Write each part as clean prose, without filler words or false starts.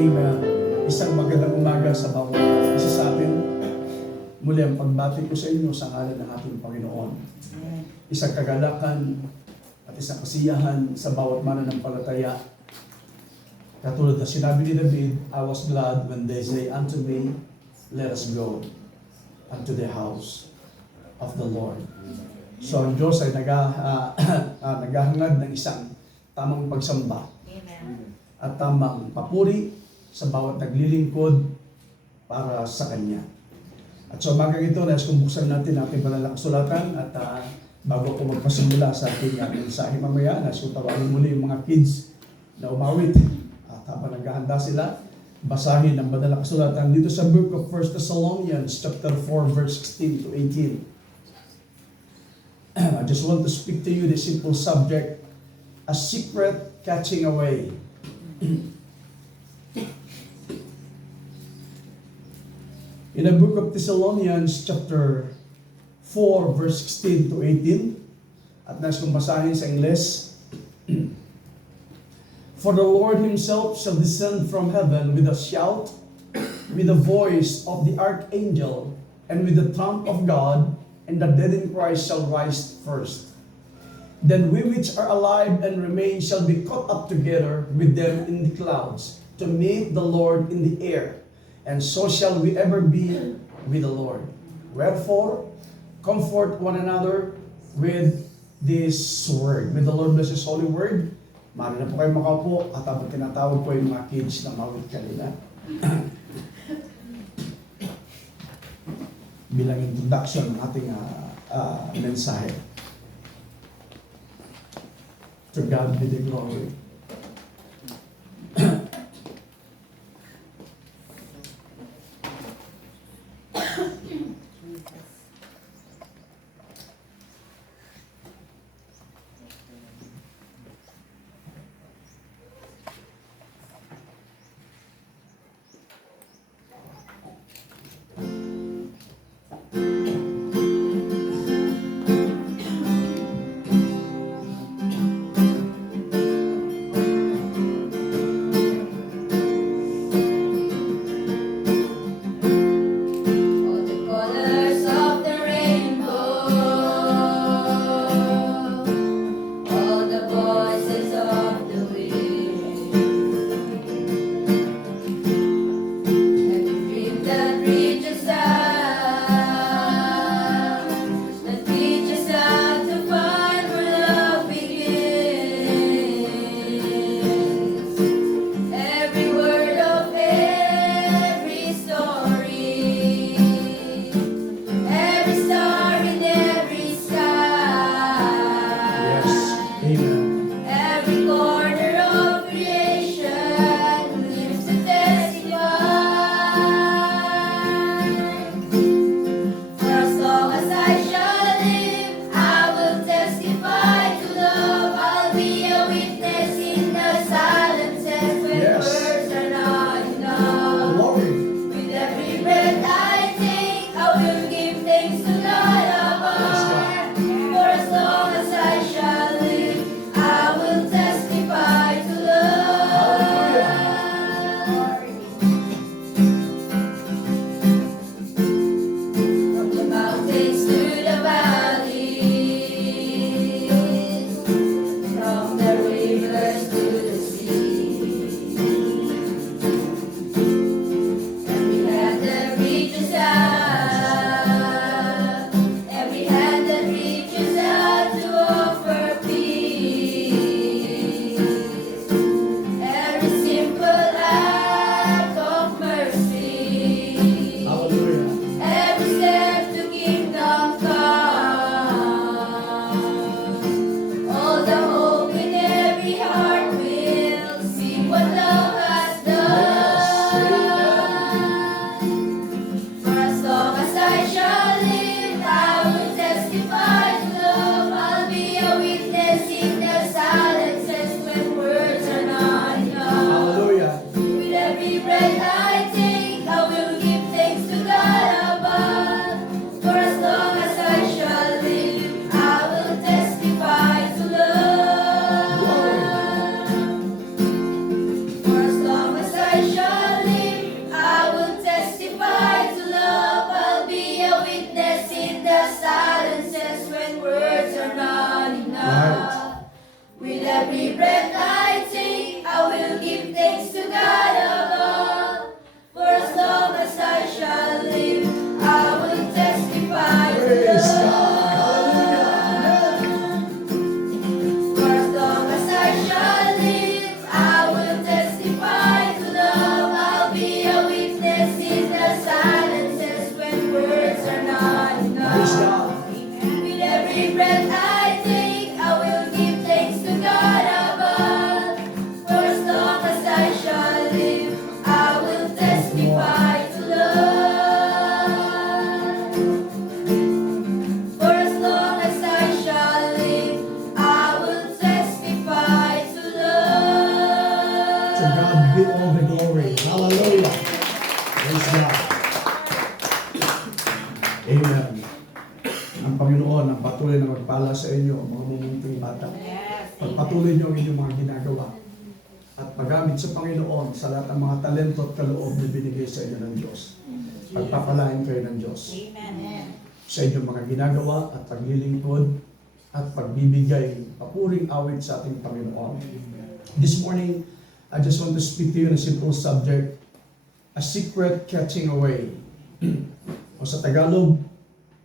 Amen. Isang magandang umaga sa bawat isa sa atin. Muli ang pagbati ko sa inyo sa ngalan ng ating Panginoon. Isang kagalakan at isang kasiyahan sa bawat mananampalataya. Katulad na sinabi ni David, I was glad when they say unto me, let us go unto the house of the Lord. So ang Diyos ay naghahangad ng isang tamang pagsamba. Amen. At tamang papuri sa bawat naglilingkod para sa Kanya. At so umagang ito, nais kong buksan natin ating banal na kasulatan at bago ko magpasimula sa ating mensahe mamaya, nais kong tawagin muli yung mga kids na umawit. At habang naghahanda sila, basahin ang banal na kasulatan dito sa book of 1 Thessalonians chapter 4 verse 16 to 18. I just want to speak to you the simple subject, a secret catching away. In the book of Thessalonians chapter 4 verse 16 to 18, at nais kong basahin sa Ingles. For the Lord himself shall descend from heaven with a shout, with the voice of the archangel, and with the trump of God, and the dead in Christ shall rise first. Then we which are alive and remain shall be caught up together with them in the clouds, to meet the Lord in the air. And so shall we ever be with the Lord. Wherefore, comfort one another with this word. May the Lord bless His holy word. Maaari na po kayo makaupo at habang tinatawag po yung mga kids na mawit kanina. Bilang introduction ng ating mensahe. To God be the glory. Amen. Ang Panginoon ang patuloy na magpala sa inyo, mga mumunting bata. Pagpatuloy niyo ang inyong mga ginagawa. At magamit sa Panginoon sa lahat ng mga talento at kaloob na binigay sa inyo ng Diyos. Pagpapalain kayo ng Diyos. Amen. Sa inyong mga ginagawa at paglilingkod at pagbibigay papuring awit sa ating Panginoon. This morning, I just want to speak to you on a simple subject, a secret catching away. O sa Tagalog,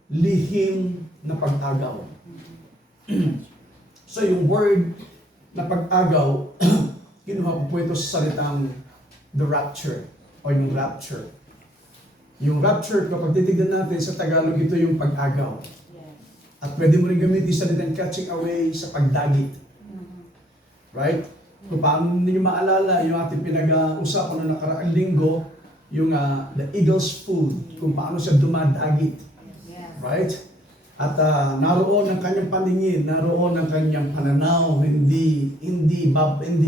lihim na pag-agaw. So yung word na pag-agaw, kinuha po ito sa salitang the rapture o yung rapture. Yung rapture, kapag titignan natin sa Tagalog, ito yung pag-agaw. At pwede mo rin gamitin sa salitang catching away sa pagdagit. Right? Kung paano ninyo maalala, yung ating pinag-usapan na nakaraang linggo, yung the eagle's food, kung paano siya dumadagit. Right? At naroon ang kanyang paningin, naroon ang kanyang pananaw, hindi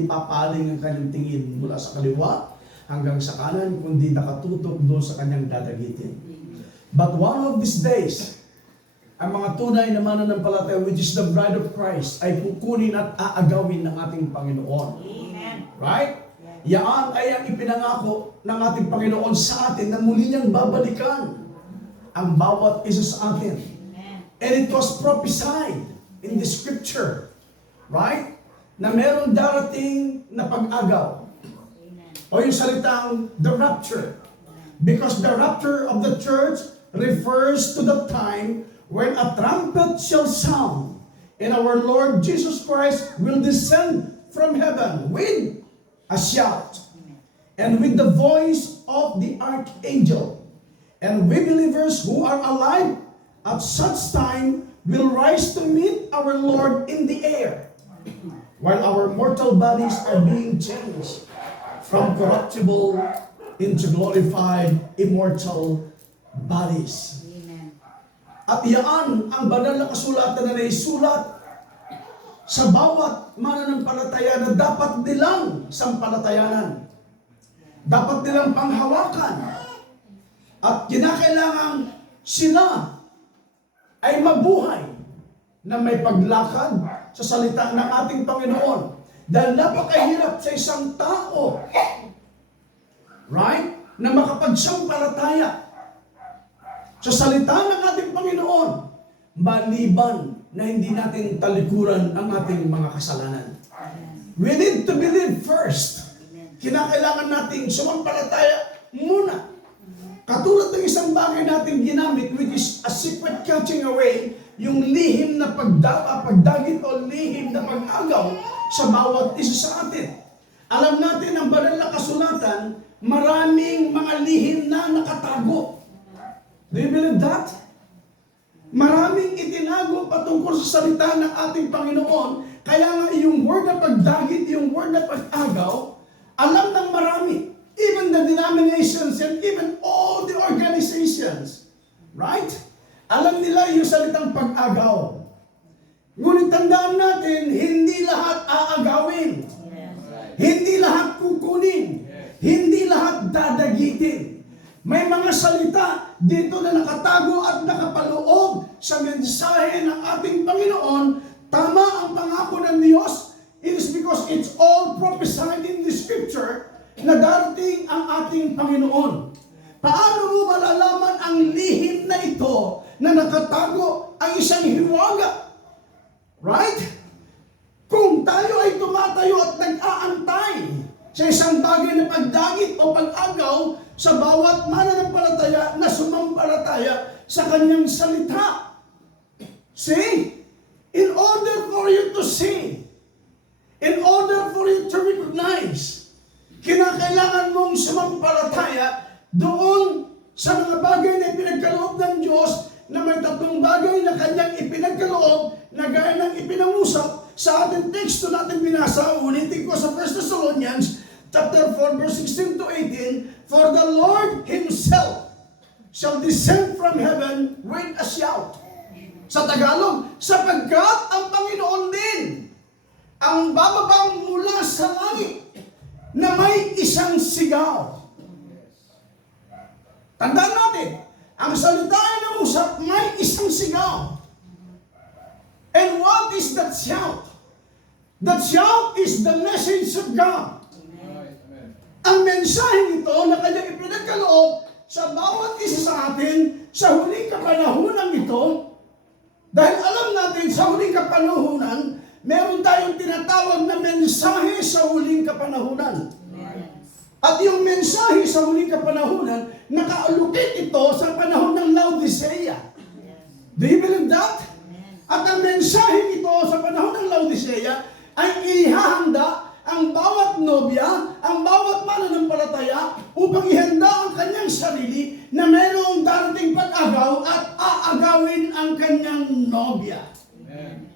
papaling ang kanyang tingin mula sa kaliwa hanggang sa kanan, kundi nakatutok doon sa kanyang dadagitin. But one of these days, ang mga tunay na mananampalataya, which is the bride of Christ, ay kukunin at aagawin ng ating Panginoon. Amen. Right? Yan ay ang ipinangako ng ating Panginoon sa atin na muli niyang babalikan ang bawat isa sa atin. And it was prophesied in the scripture, right? Na meron darating na pag-agaw. O yung salitang the rapture. Because the rapture of the church refers to the time when a trumpet shall sound and our Lord Jesus Christ will descend from heaven with a shout and with the voice of the archangel. And we believers who are alive at such time will rise to meet our Lord in the air, while our mortal bodies are being changed from corruptible into glorified, immortal bodies. Amen. At iyan ang banal na kasulatan na naisulat sa bawat mananampalataya na dapat nilang sampalatayanan. Dapat nilang panghawakan. At kinakailangan sila ay mabuhay na may paglakad sa salita ng ating Panginoon. Dahil napakahirap sa isang tao, right, na makapagsampalataya sa salita ng ating Panginoon, maliban na hindi natin talikuran ang ating mga kasalanan. We need to believe first. Kinakailangan nating sumampalataya muna. Katulad ng isang bagay natin ginamit, which is a secret catching away, yung lihim na pagdagit o lihim na pag-agaw sa bawat isa sa atin. Alam natin ang banal na kasulatan, maraming mga lihim na nakatago. Do you believe that? Maraming itinago patungkol sa salita ng ating Panginoon, kaya nga yung word na pagdagit, yung word na pag-agaw, alam ng marami. Even the denominations and even all the organizations. Right? Alam nila yung salitang pag-agaw. Ngunit tandaan natin, hindi lahat aagawin. Hindi lahat kukunin. Hindi lahat dadagitin. May mga salita dito na nakatago at nakapaloob sa mensahe ng ating Panginoon. Tama ang pangako ng Diyos. It is because it's all prophesied in the scripture na darating ang ating Panginoon. Paano mo malalaman ang lihim na ito na nakatago ang isang hiwaga? Right? Kung tayo ay tumatayo at nag-aantay sa isang bagay na pagdagit o pag-agaw sa bawat mananampalataya na sumampalataya sa kanyang salita. See? In order for you to see, in order for you to recognize, kinakailangan mong sumampalataya doon sa mga bagay na ipinagkaloob ng Diyos na may tatlong bagay na kanyang ipinagkaloob na gaya ng ipinangusap sa ating teksto natin binasa. Ulitin ko sa 1 Thessalonians chapter 4 verse 16 to 18, for the Lord Himself shall descend from heaven with a shout. Sa Tagalog, sapagkat ang Panginoon din ang bababang mula sa langit na may isang sigaw. Tandaan natin, ang salita ay nangusap And what is that shout? That shout is the message of God. Ang mensaheng ito na kanyang ipinagkaloob sa bawat isa sa atin sa huling kapanahunan ito, dahil alam natin sa huling kapanahunan, meron tayong tinatawag na mensahe sa huling kapanahunan. At yung mensahe sa huling kapanahunan, nakaalukit ito sa panahon ng Laodicea. Do you believe that? At ang mensahe ito sa panahon ng Laodicea ay ihahanda ang bawat nobya, ang bawat mananampalataya upang ihanda ang kanyang sarili na mayroong darating pag-agaw at aagawin ang kanyang nobya. Amen.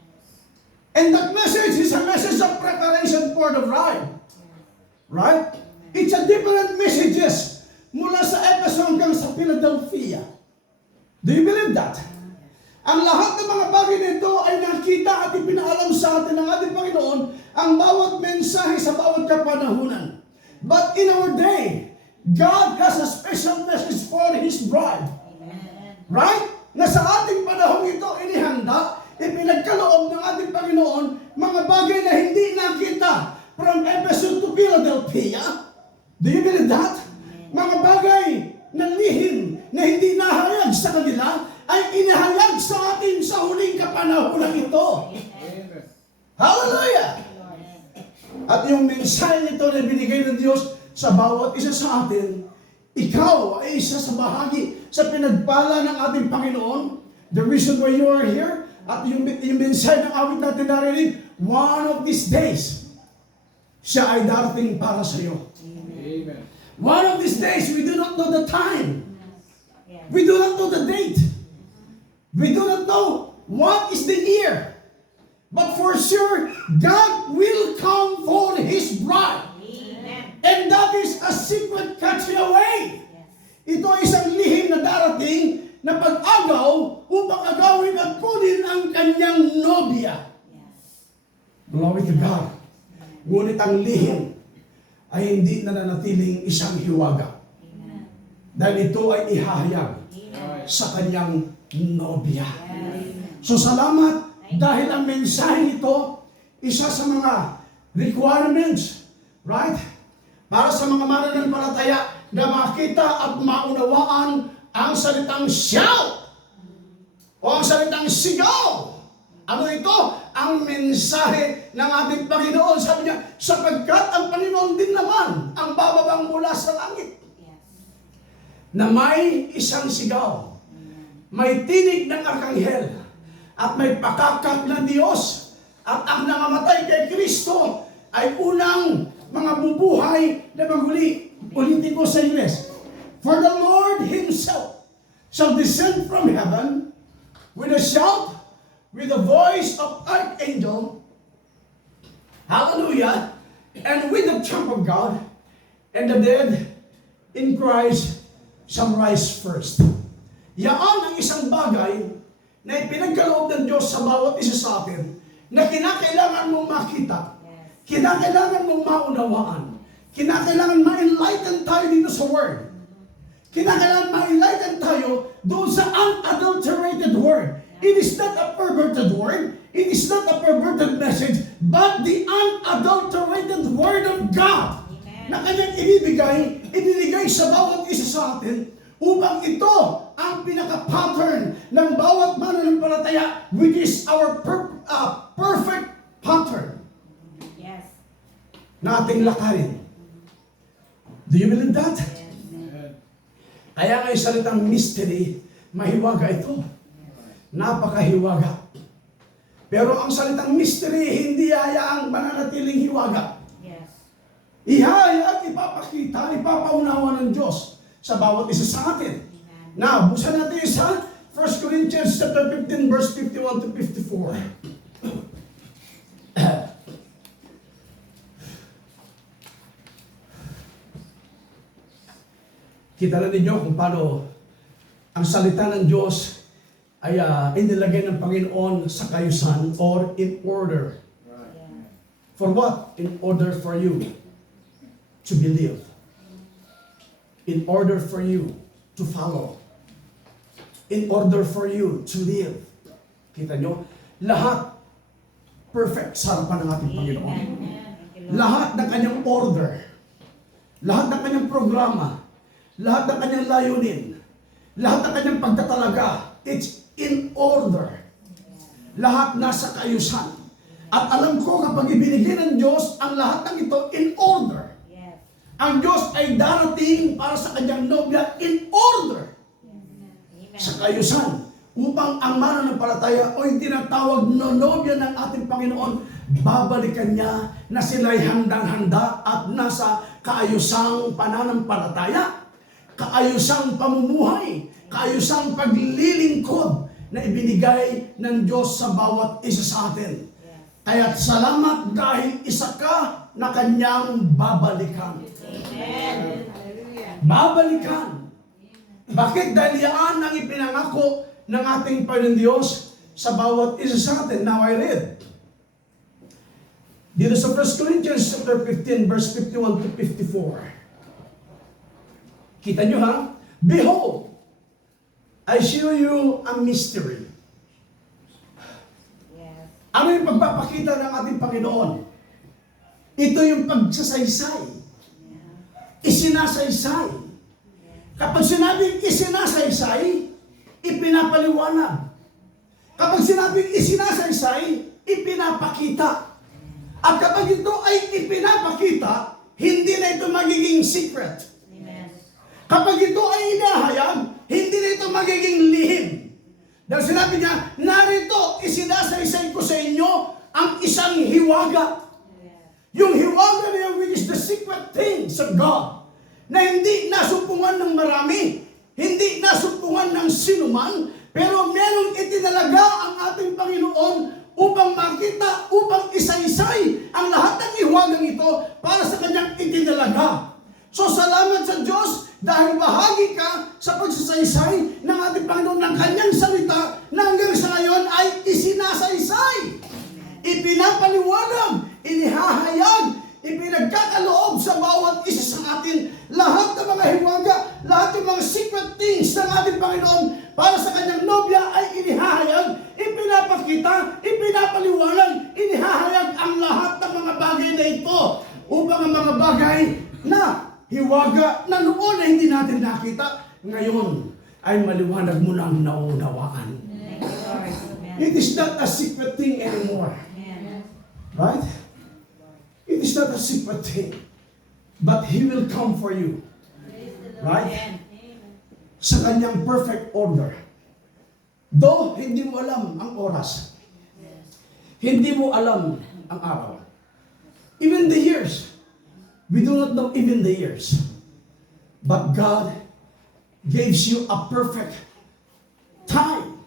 And that message is a message of preparation for the bride. Right? It's a different messages mula sa Ephesus hanggang sa Philadelphia. Do you believe that? Ang lahat ng mga bagay nito ay nakita at ipinaalam sa atin ng ating Panginoon ang bawat mensahe sa bawat kapanahunan. But in our day, God has a special message for His bride. Right? Na sa ating panahon ito inihanda, ipinagkaloob ng ating Panginoon mga bagay na hindi nakita from Ephesus to Philadelphia. Do you believe that? Mga bagay na lihim na hindi nahayag sa kanila ay inahayag sa atin sa huling kapanahunan ito. Hallelujah! At yung mensahe nito na binigay ng Diyos sa bawat isa sa atin, ikaw ay isa sa bahagi sa pinagpala ng ating Panginoon. The reason why you are here, at yung mensahe ng awit natin narinig, one of these days, siya ay darating para sa iyo. Amen. One of these days, we do not know the time. We do not know the date. We do not know what is the year. But for sure, God will come for His bride. Amen. And that is a secret catching away. Ito ay isang lihim na darating na pag-agaw upang agawin at kunin ang kanyang nobya. Glory to God. Ngunit ang lihim ay hindi nananatiling isang hiwaga. Dahil ito ay ihahayag sa kanyang nobya. So salamat dahil ang mensahe ito, isa sa mga requirements, right? Para sa mga mananampalataya na makita at maunawaan ang salitang shout o ang salitang sigaw. Ano ito? Ang mensahe ng ating Panginoon. Sabi niya, sapagkat ang Panginoon din naman ang bababang mula sa langit. Na may isang sigaw, may tinig ng arkanghel, at may pakakak na Diyos, at ang nangamatay kay Kristo ay unang mga bubuhay na maghuli. Ulitin ko sa Ingles. For the Lord Himself shall descend from heaven with a shout, with the voice of archangel, hallelujah, and with the trump of God, and the dead in Christ shall rise first. Yaan ang isang bagay na ipinagkaloob ng Diyos sa bawat isa sa atin na kinakailangan mong makita, kinakailangan mong maunawaan, kinakailangan ma-enlighten tayo dito sa Word. Kinakailangan ma-enlighten tayo doon sa unadulterated Word. It is not a perverted Word. It is not a perverted message, but the unadulterated Word of God na kanyang ibinigay sa bawat isa sa atin upang ito ang pinaka-pattern ng bawat mananampalataya, which is our perfect pattern. Yes. Na ating lakarin. Do you believe that? Yes. Kaya nga yung salitang mystery, mahiwaga ito. Napakahiwaga. Pero ang salitang mystery, hindi hayaang mananatiling hiwaga. Yes. Ihaya at ipapakita, ipapaunawa ng Diyos sa bawat isa sa atin. Now, buksan natin sa 1 Corinthians chapter 15, verse 51 to 54. Kita na ninyo kung paano ang salita ng Diyos ay inilagay ng Panginoon sa kayusan or in order. For what? In order for you to believe. In order for you to follow. In order for you to live. Kita nyo? Lahat perfect sa harapan ng ating Panginoon. Lahat ng kanyang order, lahat ng kanyang programa, lahat ng kanyang layunin, lahat ng kanyang pagtatalaga, it's in order. Lahat nasa kaayusan. At alam ko kapag ibinigay ng Diyos ang lahat ng ito in order, ang Diyos ay darating para sa kanyang nobya in order. Sa kaayusan, upang ang mananampalataya o yung tinatawag na nobya ng ating Panginoon, babalikan niya na sila'y handang-handa at nasa kaayusang pananampalataya, kaayusang pamumuhay, kaayusang paglilingkod na ibinigay ng Diyos sa bawat isa sa atin. Kaya't salamat dahil isa ka na kanyang babalikan. Amen. Babalikan. Bakit? Dahil yan ang ipinangako ng ating Panginoon Diyos sa bawat isa sa atin. Now I read. Dito sa 1 Corinthians chapter 15, verse 51 to 54. Kita nyo ha? Behold, I show you a mystery. Ano yung pagpapakita ng ating Panginoon? Ito yung pagsasaysay. Isinasaysay. Kapag sinabing isinasaysay, ipinapaliwanag. Kapag sinabing isinasaysay, ipinapakita. At kapag ito ay ipinapakita, hindi na ito magiging secret. Kapag ito ay inahayag, hindi na ito magiging lihim. Dahil sinabi niya, narito, isinasaysay ko sa inyo ang isang hiwaga. Yung hiwaga na yun, which is the secret things of God, na hindi nasumpungan ng marami, hindi nasumpungan ng sinuman, pero merong itinalaga ang ating Panginoon upang makita, upang isaysay ang lahat ng hiwagang ito para sa kanyang itinalaga. So salamat sa Diyos dahil bahagi ka sa pagsasaysay ng ating Panginoon ng kanyang salita na hanggang sa ngayon ay isinasaysay, ipinapaliwanag, inihahayag, ipinagkakaloob sa bawat isa sa atin lahat ng mga hiwaga, lahat ng mga secret things ng ating Panginoon para sa kanyang nobya ay inihahayag, ipinapakita, ipinapaliwanag, inihahayag ang lahat ng mga bagay na ito upang ang mga bagay na hiwaga na noon na hindi natin nakita, ngayon ay maliwanag mo na ang naunawaan. It is not a secret thing anymore. Right? It is not a secret thing. But He will come for you. Right? Sa kanyang perfect order. Though hindi mo alam ang oras. Hindi mo alam ang araw. Even the years. We do not know even the years. But God gives you a perfect time.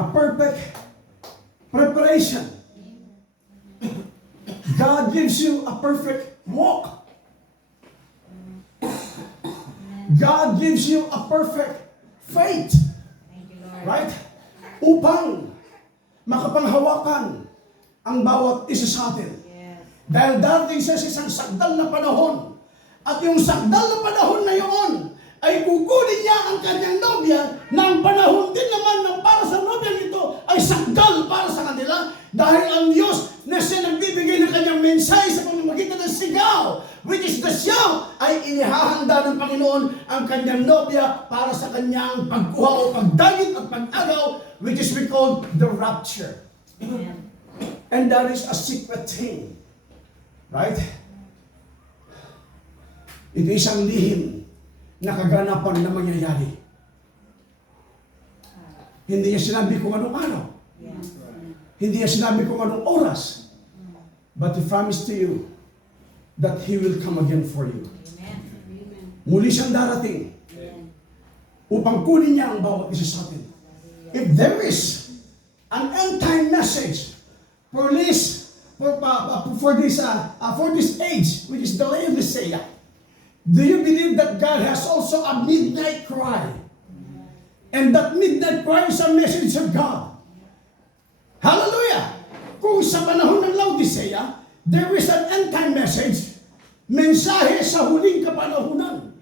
A perfect preparation. God gives you a perfect walk. God gives you a perfect faith. Right? Upang makapanghawakan ang bawat isa sa atin. Dahil darating sa isang sagdal na panahon. At yung sagdal na panahon na yun ay kukunin niya ang kanyang nobya na ang panahon din naman ng para sa nobya nito ay sagdal para sa kanila. Dahil ang Diyos na siya nagbibigay ng kanyang mensahe sa pamamagitan ng sigaw, which is the shout, ay inihahanda ng Panginoon ang kanyang nobya para sa kanyang pagkuha o pagdagit at pag-agaw, which is we call the rapture. Amen. And that is a secret thing. Right? Ito isang lihim na kaganapan na mangyayari. Hindi niya sinabi kung anong araw. Hindi niya sinabi kung anong oras. But He promised to you that He will come again for you. Muli siyang darating upang kunin niya ang bawat isa sa atin. If there is an end-time message for this age, which is the Laodicea, do you believe that God has also a midnight cry? And that midnight cry is a message of God. Hallelujah! Kung sa panahon ng Laodicea, there is an end-time message, mensahe sa huling kapanahunan.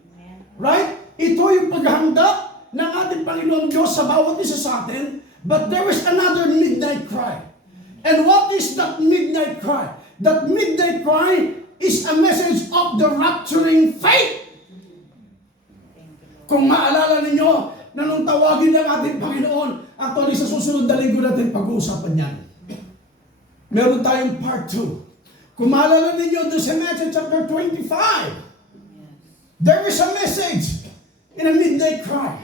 Right? Ito yung paghahanda ng ating Panginoon Diyos sa bawat isa sa atin, but there is another midnight cry. And what is that midnight cry? That midnight cry is a message of the rapturing faith. Kung maalala ninyo, na nung tawagin ng ating Panginoon, actually sa susunod na linggo natin pag-uusapan yan. Meron tayong part 2. Kung maalala ninyo doon sa Matthew chapter 25, there is a message in a midnight cry.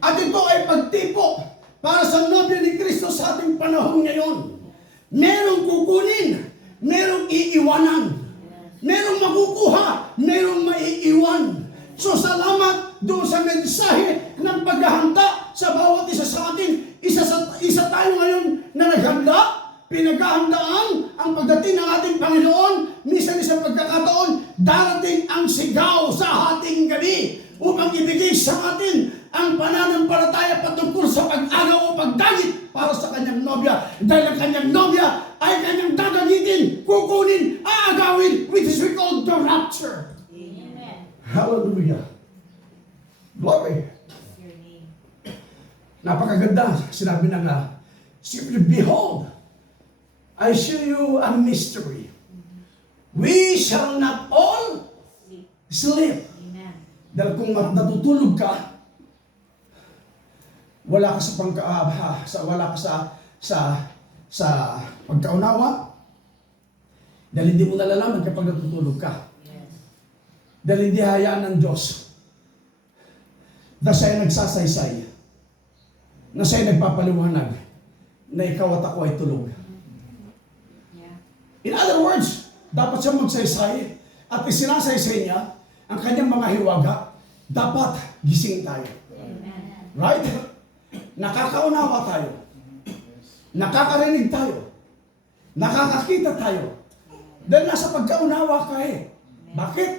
At ito ay pagtipo para sa nobya ni Kristo sa ating panahon ngayon. Merong kukunin, merong iiwanan, merong makukuha, merong maiiwan. So salamat doon sa mensahe ng paghahanda sa bawat isa sa atin. Isa tayo ngayon na naghanda, pinaghahandaan ang pagdating ng ating Panginoon. Minsan sa pagkakataon, darating ang sigaw sa ating gabi upang ibigay sa atin ang pananampalataya patungkol sa pag-agaw o pagdagit para sa kanyang nobya. Dahil ang kanyang nobya ay kanyang dadagitin, kukunin, aagawin, which is we call the rapture. Amen. Hallelujah. Glory. Napakaganda. Sinabi ng Scripture, behold, I show you a mystery. We shall not all sleep. Dahil kung natutulog ka, wala ka sa pagkaunawa, dahil hindi mo nalalaman kapag natutulog ka. Dahil hindi hayaan ng Diyos na siya'y nagsasaysay, na siya'y nagpapaliwanag, na ikaw at ako ay tulog. In other words, dapat siya magsaysay at isinasaysay niya ang kanyang mga hiwaga. Dapat gising tayo. Right? Nakakaunawa tayo. Nakakarinig tayo. Nakakakita tayo. Dahil nasa pagkaunawa ka eh. Bakit?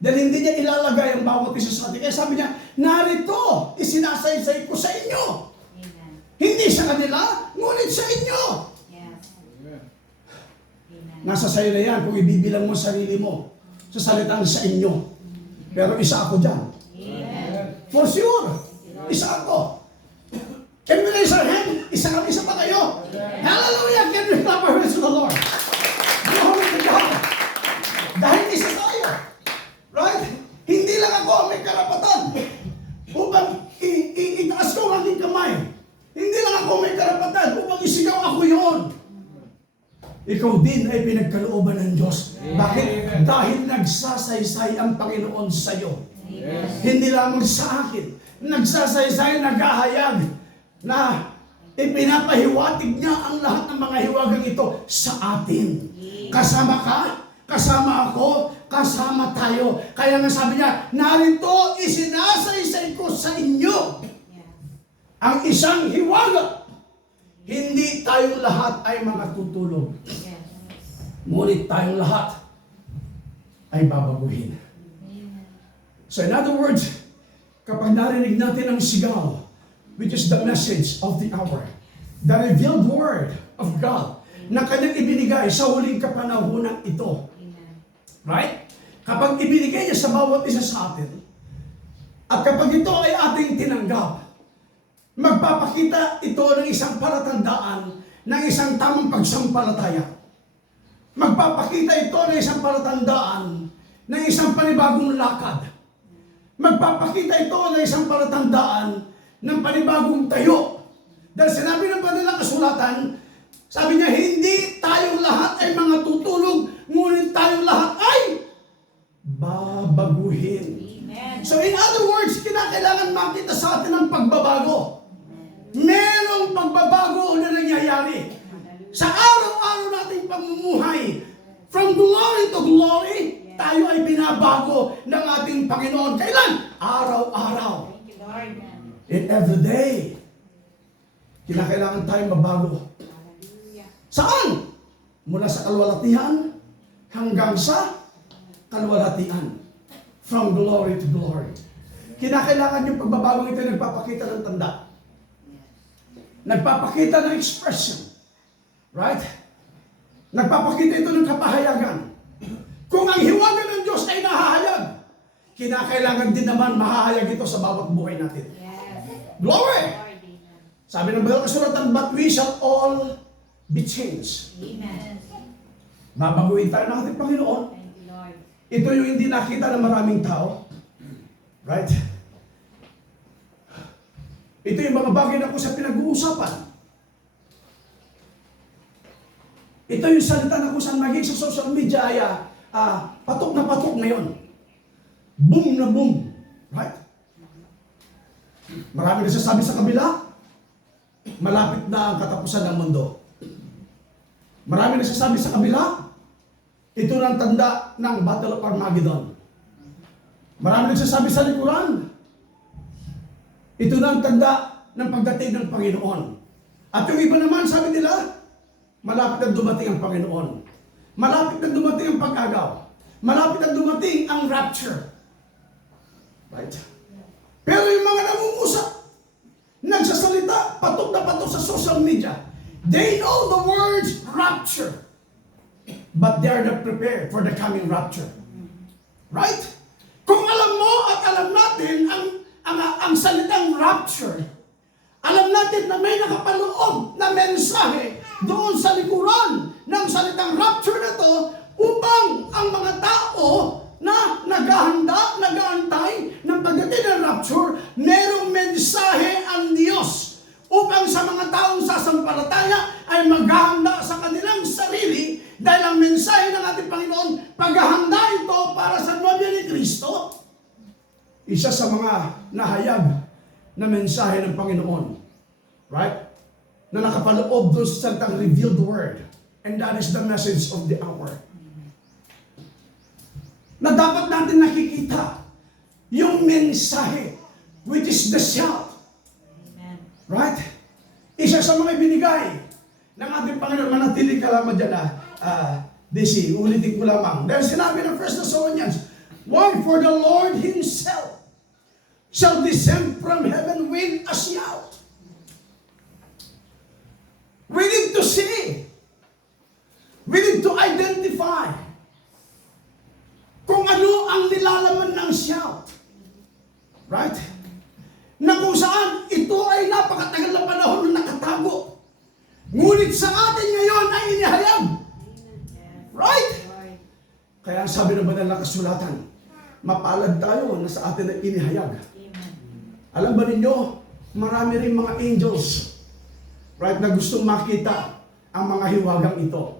Dahil hindi niya ilalagay ang bawat isa sa atin. Kaya sabi niya, narito, isinasaysay ko sa inyo. Amen. Hindi sa kanila, ngunit sa inyo. Yes. Nasa sayo na yan kung ibibilang mo sarili mo sa salitang sa inyo. Pero isa ako dyan. Amen. For sure. Isa ako. Can we raise our hand? Isa pa kayo. Amen. Hallelujah! Can we clap our hands to the Lord? Glory to God. Dahil isa tayo. Right? Hindi lang ako ang may karapatan upang itaas ko ang aking kamay. Hindi lang ako may karapatan upang isigaw ako yon. Ikaw din ay pinagkalooban ng Diyos. Bakit? Dahil nagsasaysay ang Panginoon sa iyo. Hindi lamang sa akin. Nagsasaysay, naghahayag na ipinapahiwatig niya ang lahat ng mga hiwagang ito sa atin. Kasama ka, kasama ako, kasama tayo. Kaya nga sabi niya, narito isinasaysay ko sa inyo ang isang hiwaga. Hindi tayong lahat ay mga tutulog. Ngunit tayong lahat ay babaguhin. So in other words, kapag narinig natin ang sigaw, which is the message of the hour, the revealed word of God, na kanyang ibinigay sa huling kapanahunan ito. Right? Kapag ibinigay niya sa bawat isa sa atin, at kapag ito ay ating tinanggap, magpapakita ito ng isang palatandaan ng isang tamang pagsampalataya. Magpapakita ito ng isang palatandaan ng isang panibagong lakad. Magpapakita ito ng isang palatandaan ng panibagong tayo. Dahil sinabi ng banal na kasulatan, sabi niya, hindi tayong lahat ay mga tutulog, ngunit tayong lahat ay babaguhin. Amen. So in other words, kinakailangan makita sa atin ang pagbabago. Merong pagbabago na nangyayari. Sa araw-araw nating pamumuhay, from glory to glory, tayo ay binabago ng ating Panginoon. Kailan? Araw-araw. In every day. Kinakailangan tayong mabago. Saan? Mula sa kalwalatian hanggang sa kalwalatian. From glory to glory. Kinakailangan yung pagbabagong ito nagpapakita ng tanda. Nagpapakita ng expression. Right? Nagpapakita ito ng kapahayagan. Kung ang hiwaga ng Diyos ay nahahayag, kinakailangan din naman mahahayag ito sa bawat buhay natin. Yes. Glory! Sabi ng Banal na Kasulatan, but we shall all be changed. Amen. Babaguhin tayo ng ating Panginoon. Thank you, Lord. Ito yung hindi nakita ng maraming tao. Right? Ito yung mga bagay na kung sa pinag-uusapan. Ito yung salita na kung saan maging sa social media ay patok na patok ngayon. Boom na boom. Right? Marami nagsasabi sa kabila, malapit na ang katapusan ng mundo. Marami nagsasabi sa kabila, ito na ang tanda ng Battle of Armageddon. Marami nagsasabi sa likuran, ito na ang tanda ng pagdating ng Panginoon. At yung iba naman, sabi nila, malapit na dumating ang Panginoon. Malapit na dumating ang pag-agaw. Malapit na dumating ang rapture. Right? Pero yung mga nangungusap, nagsasalita, patok na patok sa social media, they know the words rapture. But they are not prepared for the coming rapture. Right? Kung alam mo at alam natin ang salitang rapture, alam natin na may nakapaloob na mensahe doon sa likuran ng salitang rapture na to upang ang mga tao na naghahanda, nag-aantay ng pagdating ng rapture, merong mensahe ang Diyos upang sa mga taong sasampalataya ay maghahanda sa kanilang sarili dahil ang mensahe ng ating Panginoon, paghahanda ito para sa nobya ni Kristo. Isa sa mga nahayag na mensahe ng Panginoon. Right? Na nakapaloob doon sa salitang revealed word. And that is the message of the hour. Na dapat natin nakikita yung mensahe, which is the shout. Amen. Right? Isa sa mga binigay ng ating Panginoon, manatili ka lamang dyan Desi, ulitin ko lamang. Dahil sinabi ng 1 Thessalonians, why for the Lord Himself shall descend from heaven with a shout. We need to see. We need to identify kung ano ang nilalaman ng shout. Right? Na kung saan ito ay napakatagal na panahon na nakatago. Ngunit sa atin ngayon ay inihayag. Right? Kaya sabi ng banal na kasulatan, mapalad tayo na sa atin ay inihayag. Alam ba ninyo, marami rin mga angels, right, na gustong makita ang mga hiwagang ito.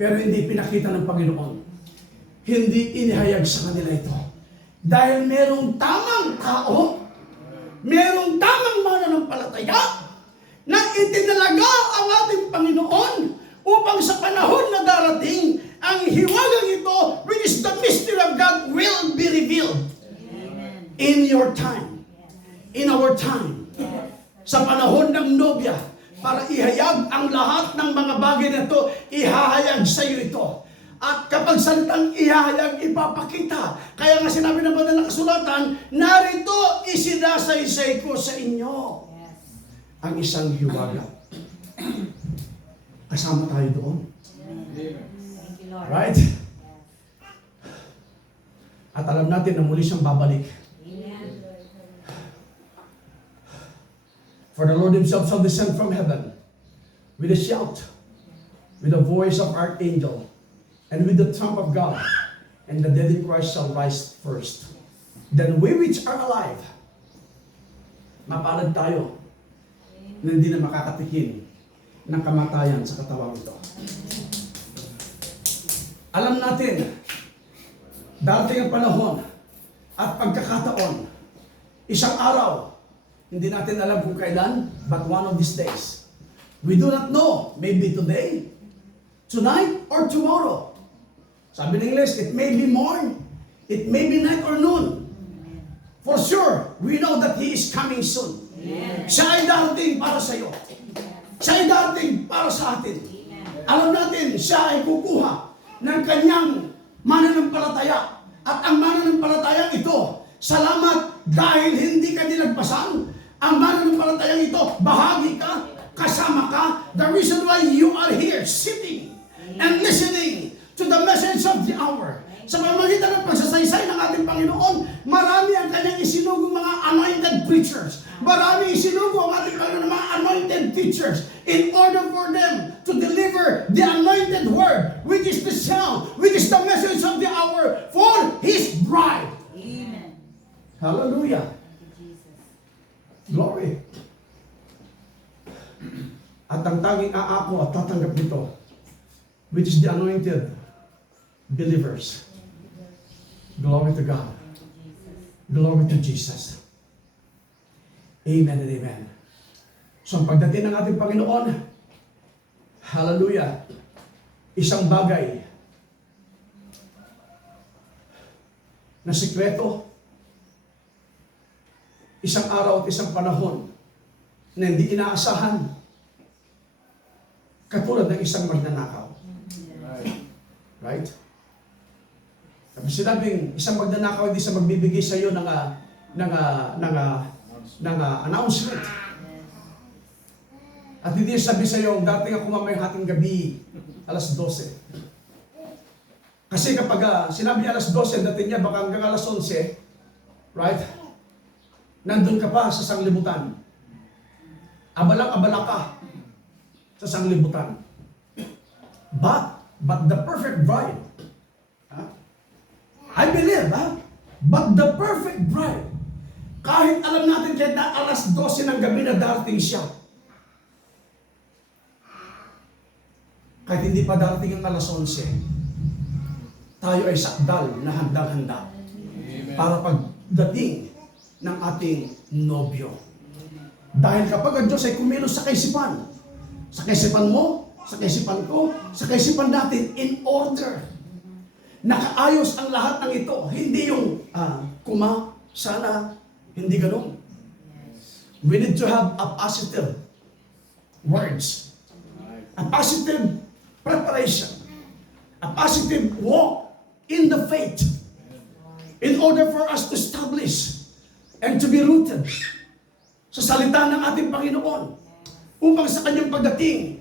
Pero hindi pinakita ng Panginoon. Hindi inihayag sa kanila ito. Dahil merong tamang tao, merong tamang mananampalataya na itinalaga ang ating Panginoon upang sa panahon na darating, ang hiwagang ito, which is the mystery of God, will be revealed. Amen. In your time. In our time. Sa panahon ng nobya, para ihayag ang lahat ng mga bagay na ito, ihahayag sa iyo ito. At kapag salitang ihahayag, ipapakita. Kaya nga sinabi ng banal na kasulatan, narito isinasaysay ko sa inyo ang isang hiwaga. Kasama tayo doon. Thank you, Lord. Right? At alam natin na muli siyang babalik. Amen. For the Lord Himself shall descend from heaven with a shout, with the voice of archangel, and with the trump of God, and the dead in Christ shall rise first. Then we which are alive, mapalad tayo na hindi na makakatikim ng kamatayan sa katawang ito. Alam natin, darating ang panahon at pagkakataon, isang araw, hindi natin alam kung kailan, but one of these days. We do not know, maybe today, tonight, or tomorrow. Sabi ng English, it may be morning, it may be night or noon. For sure, we know that He is coming soon. Amen. Siya ay darating para sa iyo. Siya ay darating para sa atin. Alam natin, siya ay kukuha ng kanyang mananampalataya. At ang mananampalataya ito, salamat dahil hindi ka nilagpasan. Ang mananampalatayang ito, bahagi ka, kasama ka. The reason why you are here, sitting and listening to the message of the hour. Sa pamamagitan ng pagsasaysay ng ating Panginoon, marami ang kanyang isinugong mga anointed preachers. Marami isinugo ang ating Panginoon ng mga anointed teachers in order for them to deliver the anointed word, which is the sound, which is the message of the hour for His bride. Amen. Hallelujah. Thank you, Jesus. Glory. At ang tanging aako at tatanggap nito, which is the anointed believers. Glory to God. Glory to Jesus. Amen and amen. So ang pagdating ng ating Panginoon, hallelujah, isang bagay na sikreto, isang araw at isang panahon na hindi inaasahan, katulad ng isang magnanakaw. Right? Kapag sinabing isang magnanakaw, hindi siya magbibigay sa iyo ng announcement. At hindi sabi sa iyo, dating ako mamayang hating gabi, alas 12. Kasi kapag sinabi niya alas 12, dating niya baka hanggang alas 11, right? Nandun ka pa sa sanglibutan. Abalang-abala ka sa sanglibutan. But the perfect bride, I believe, but the perfect bride, kahit alam natin kahit na alas 12 ng gabi na darating siya, kahit hindi pa darating ang alas 11, tayo ay sakdal na handang-handa para pagdating ng ating nobyo. Dahil kapag ang Diyos ay kumilos sa kaisipan mo, sa kaisipan ko, sa kaisipan natin, in order, nakaayos ang lahat ng ito. Hindi yung, sana, hindi ganun. We need to have a positive words. A positive preparation. A positive walk in the faith. In order for us to establish and to be rooted sa salita ng ating Panginoon. Upang sa kanyang pagdating,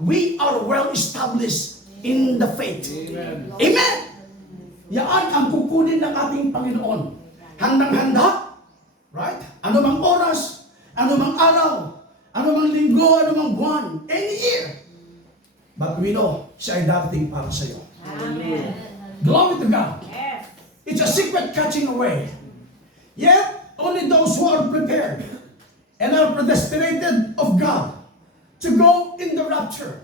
we are well established in the faith. Amen. Amen. Yan ang kukunin ng ating Panginoon. Handang-handa, right? Ano mang oras, ano mang araw, ano mang linggo, ano mang buwan, any year. But we know, siya ay darating para sa iyo. Amen. Glory to God. Yes. It's a secret catching away. Yet, only those who are prepared and are predestinated of God to go in the rapture,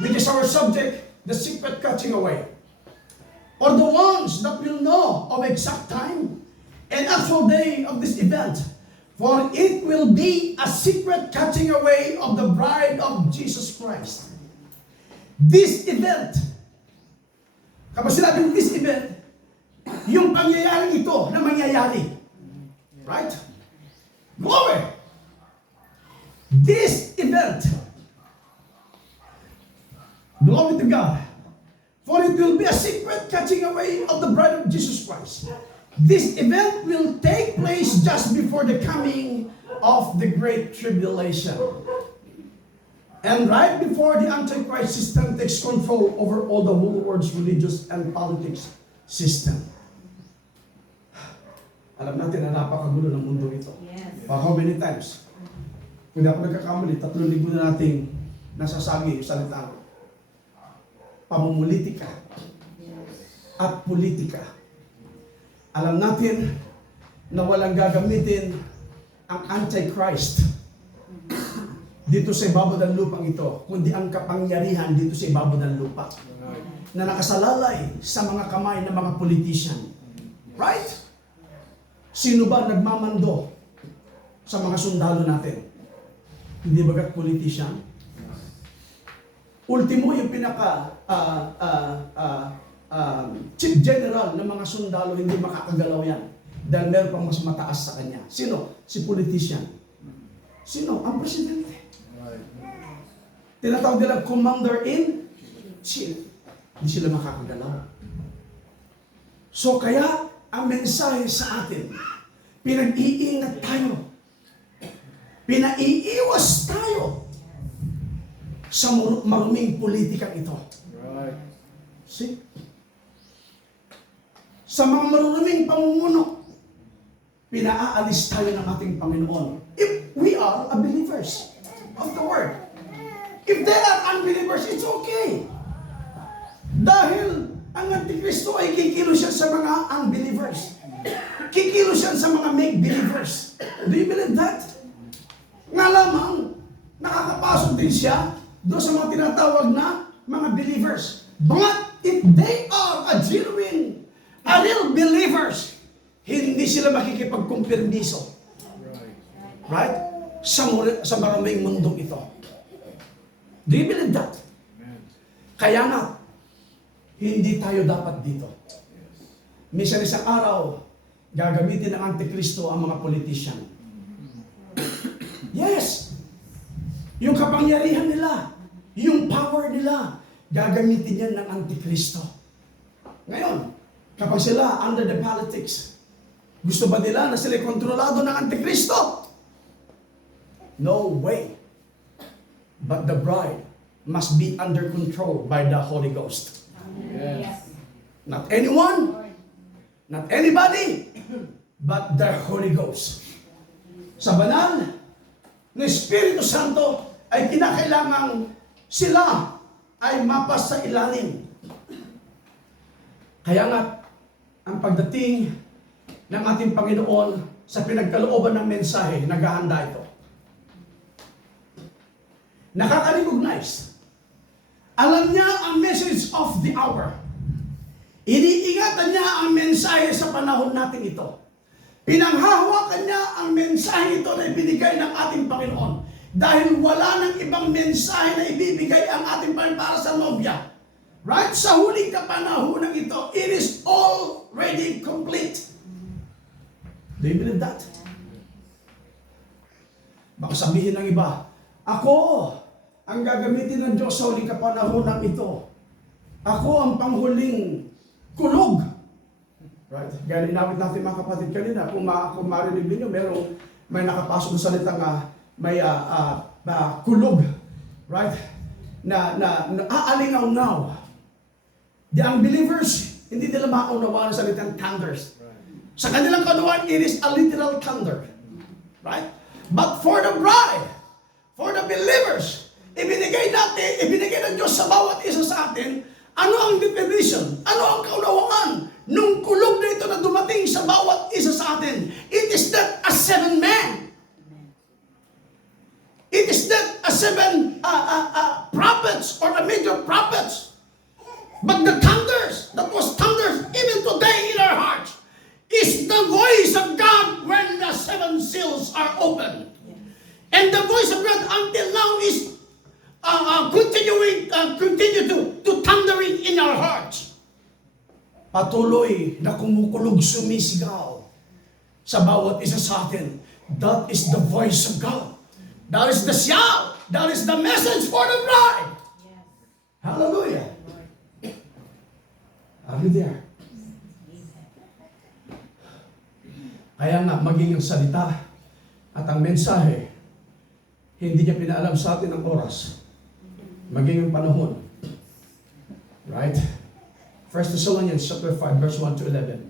which is our subject, the secret catching away, or the ones that will know of exact time and actual day of this event, for it will be a secret catching away of the bride of Jesus Christ. This event, kapag sinabing this event, yung pangyayaring ito na mangyayari. Right? Glory! This event, glory to God, for it will be a secret catching away of the bride of Jesus Christ. This event will take place just before the coming of the Great Tribulation. And right before the Antichrist system takes control over all the whole world's religious and politics system. Alam natin na napakagulo ng mundo ito. Yes. For how many times? Kung di ako nagkakamali, 3 linggo na nating nasasagi yung salita. Pamumulitika at politika. Alam natin na walang gagamitin ang Antichrist dito sa ibabaw ng lupang ito, kundi ang kapangyarihan dito sa ibabaw ng lupa na nakasalalay sa mga kamay ng mga politician. Right? Sino ba nagmamando sa mga sundalo natin? Hindi bagat politician? Ultimo yung pinaka chief general ng mga sundalo, hindi makakagalaw yan. Dahil meron pang mas mataas sa kanya. Sino? Si politician. Sino? Ang presidente. Tinatawag nila commander-in-chief. Hindi sila makakagalaw. So kaya, ang mensahe sa atin, pinag-iingat tayo. Pinaiiwas tayo sa maruming politikang ito. Right. See? Sa mga maruming pamumuno, pinaalis tayo ng ating Panginoon. If we are are believers of the Word. If they are unbelievers, it's okay. Dahil ang Antikristo ay kikilos siya sa mga unbelievers. Kikilos siya sa mga make-believers. Do you believe that? Nga lamang, nakakapasok din siya doon sa mga tinatawag na mga believers. But if they are a real believers, hindi sila makikipagkumpirmiso. Right? Sa maraming mundong ito. Do you believe that? Kaya nga, hindi tayo dapat dito. Minsan isang araw, gagamitin ng Antikristo ang mga politician. Yes! Yung kapangyarihan nila, yung power nila, gagamitin yan ng Antikristo. Ngayon, kapag sila under the politics, gusto ba nila na sila kontrolado ng Antikristo? No way. But the bride must be under control by the Holy Ghost. Yes. Not anyone, not anybody, but the Holy Ghost. Sa banal na Espiritu Santo ay kinakailangang sila ay mapas sa ilalim. Kaya nga, ang pagdating ng ating Panginoon sa pinagkalooban ng mensahe, naghahanda ito. Nakaka-recognize. Alam niya ang message of the hour. Iniingatan niya ang mensahe sa panahon natin ito. Pinanghahawakan niya ang mensahe ito na ibinigay ng ating Panginoon. Dahil wala nang ibang mensahe na ibibigay ang ating Panginoon para sa nobya. Right? Sa huling kapanahunan ito, it is already complete. Do you believe that? Baka sabihin ng iba, ako ang gagamitin ng Diyos sa huling kapanahunan ito. Ako ang panghuling kulog. Right? Gaya inawit natin mga kapatid kanina, kung marinig ninyo, may nakapasok na salitang may kulog. Right? Na aalingaw-ngaw. The unbelievers, hindi nila maunawaan ang salitang thunders. Sa kanilang kanuan, it is a literal thunder. Right? But for the bride, for the believers, ibinigay ng Diyos sa bawat isa sa atin, ano ang definition? Ano ang kaunawaan nung kulog na ito na dumating sa bawat isa sa atin? It is not a 7 man. It is not a 7 prophets or a major prophets. But the thunders, that was thunders even today in our hearts, is the voice of God when the 7 seals are open. And the voice of God until now is continue to thundering in our hearts. Patuloy na kumukulog, sumisigaw sa bawat isa sa atin. That is the voice of God. That is the shout. That is the message for the bride. Yes. Hallelujah. Are you there? Kaya nga, maging ang salita at ang mensahe, hindi niya pinaalam sa atin ang oras. Maging ang panahon. Right? 1 Thessalonians chapter 5, verse 1 to 11.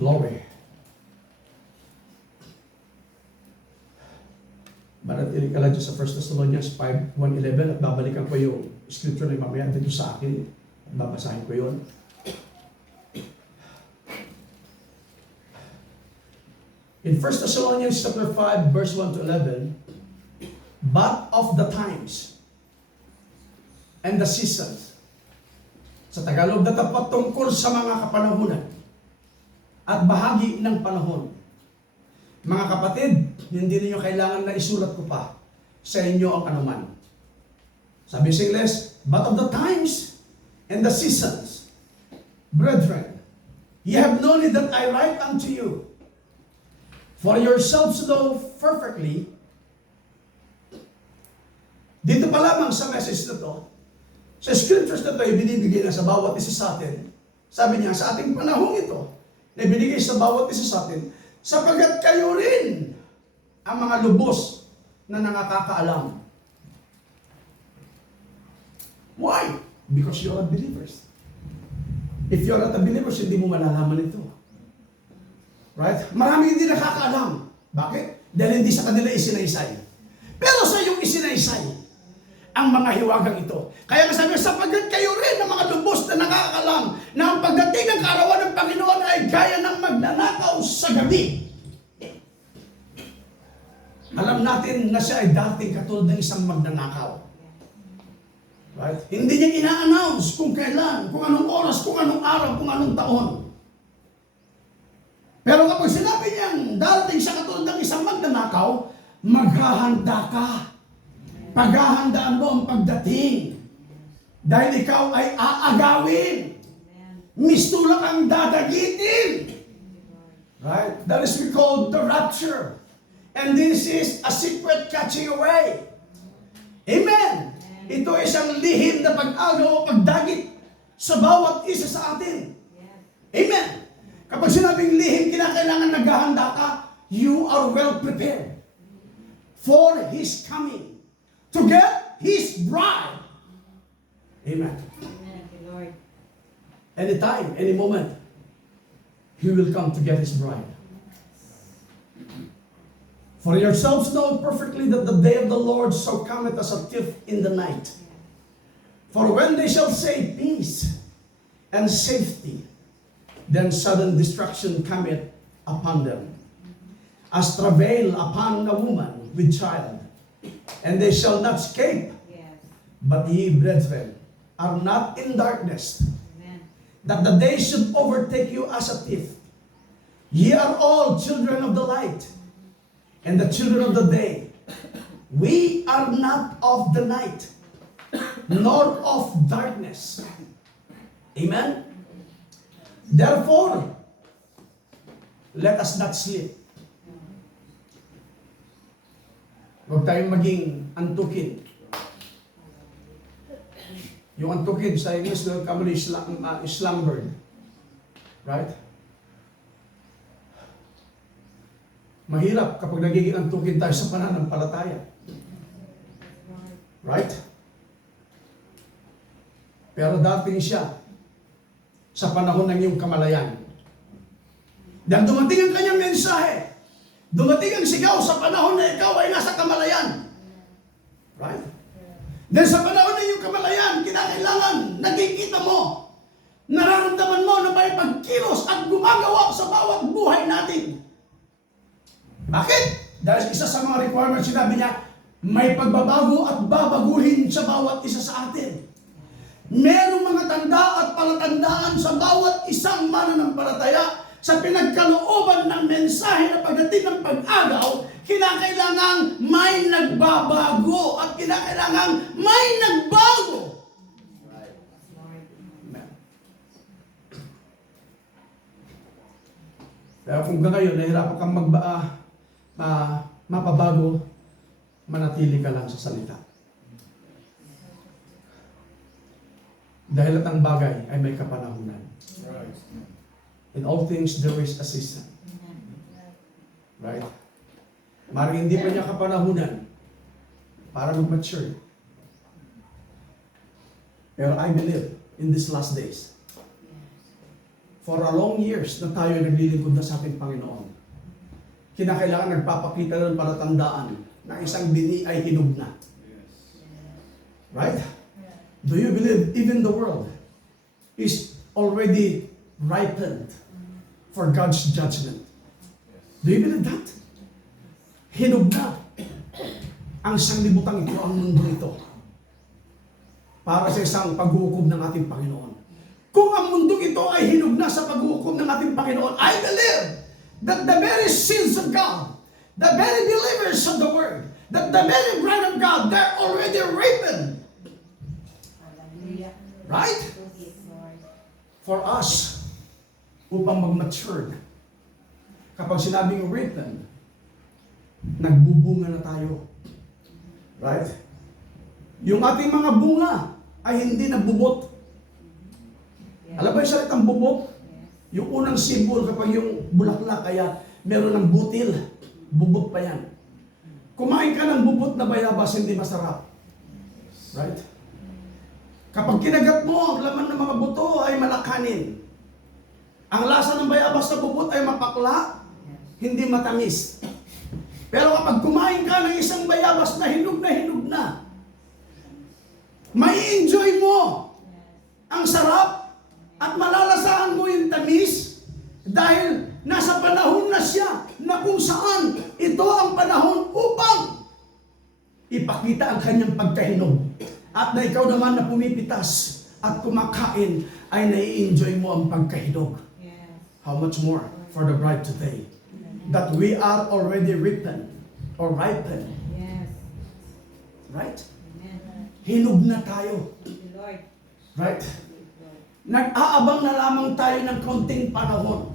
Glory. Manatili ka lang dyan sa 1 Thessalonians 5, 1-11 at babalikan ko yung scripture na mamaya dito sa akin. At babasahin ko yun. In 1 Thessalonians chapter 5, verse 1 to 11, but of the times and the seasons. Sa Tagalog na tapat tungkol sa mga kapanahunan at bahagi ng panahon. Mga kapatid, hindi ninyo kailangan na isulat ko pa sa inyo ang anuman. Sabi sa Ingles, but of the times and the seasons, brethren, ye have known it that I write unto you, for yourselves know perfectly. Dito pa lamang sa message na to, sa scriptures na to, ibinibigay na sa bawat isa sa atin. Sabi niya, sa ating panahong ito, na ibinigay sa bawat isa sa atin, sapagkat kayo rin ang mga lubos na nakakaalam. Why? Because you're a believers. If you're not a believers, hindi mo malalaman ito. Right? Marami hindi nakakaalam. Bakit? Dahil hindi sa kanila isinaysay. Pero sa iyong isinaysay, ang mga hiwagang ito. Kaya sabi, sapagkat kayo rin ng mga lubos na nakakaalam na ang pagdating ng kaarawan ng Panginoon ay gaya ng magnanakaw sa gabi. Alam natin na siya ay dating katulad ng isang magnanakaw. Right? Hindi niya ina-announce kung kailan, kung anong oras, kung anong araw, kung anong taon. Pero kapag sinabi niyang darating siya katulad ng isang magnanakaw, maghahanda ka. Paghahandaan mo ang pagdating. Dahil ikaw ay aagawin. Mistulak ang dadagitin. Right? That is we call the rapture. And this is a secret catching away. Amen. Ito ay isang lihim na pag-agaw o pagdagit sa bawat isa sa atin. Amen. Kapag sinabing lihim, kinakailangan naghahanda ka, you are well prepared for His coming to get His bride. Amen. Amen, Lord. Anytime, any moment, He will come to get His bride. For yourselves know perfectly that the day of the Lord so cometh as a thief in the night. For when they shall say peace and safety, then sudden destruction cometh upon them, as travail upon a woman with child, and they shall not escape. But ye, brethren, are not in darkness, that the day should overtake you as a thief. Ye are all children of the light, and the children of the day. We are not of the night, nor of darkness. Amen? Therefore, let us not sleep. Huwag tayong maging antukin. Yung antukin sa English, kamali slumbered. Right? Mahirap kapag nagiging antukin tayo sa pananampalataya. Right? Pero dating siya sa panahon ng iyong kamalayan. Dahil dumating ang kanyang mensahe. Dumating ang sigaw sa panahon na ikaw ay nasa kamalayan. Right? Dahil sa panahon ng iyong kamalayan, kinakailangan, nakikita mo, nararamdaman mo na may pagkilos at gumagawa sa bawat buhay natin. Bakit? Dahil isa sa mga requirements, sinabi niya, may pagbabago at babaguhin sa bawat isa sa atin. Merong mga tanda at palatandaan sa bawat isang mananampalataya sa pinagkalooban ng mensahe na pagdating ng pag-agaw, kinakailangang may nagbabago at kinakailangang may nagbago. Kaya kung ngayon, nahirapan kang mapabago, manatili ka lang sa salita. Dahil at ang bagay ay may kapanahunan. In all things, there is a season. Right? Maring hindi pa niya kapanahunan para mag-mature. Pero I believe in these last days, for a long years na tayo ay naglilingkod na sa ating Panginoon, kinakailangan nagpapakita ng palatandaan na isang bini ay hinog na. Right? Do you believe even the world is already ripened for God's judgment? Do you believe that? Hinog na ang sanglibutang ito, ang mundo ito, para sa isang paghukom ng ating Panginoon. Kung ang mundo ito ay hinog na sa paghukom ng ating Panginoon, I believe that the very sins of God, the very believers of the Word, that the very bride of God, they're already ripened. Right? For us, upang mag-mature. Kapag sinabing ripened, nagbubunga na tayo. Right? Yung ating mga bunga ay hindi nagbubot. Alam ba yung salitang bubot? Yung unang symbol kapag yung bulaklak, kaya meron ng butil, bubot pa yan. Kumain ka ng bubot na bayabas, hindi masarap. Right? Kapag kinagat mo, ang laman ng mga buto ay malakanin. Ang lasa ng bayabas na bubot ay mapakla, hindi matamis. Pero kapag kumain ka ng isang bayabas na hinog na, may enjoy mo ang sarap at malalasahan mo yung tamis dahil nasa panahon na siya na kung saan ito ang panahon upang ipakita ang kanyang pagkahinog. At na ikaw naman na pumipitas at kumakain ay nai-enjoy mo ang pagkahinog. Yes. How much more for the bride today? That we are already ripened or ripened. Yes. Right? Amen. Hinog na tayo. Thank you, Lord. Right? Nag-aabang na lamang tayo ng konting panahon.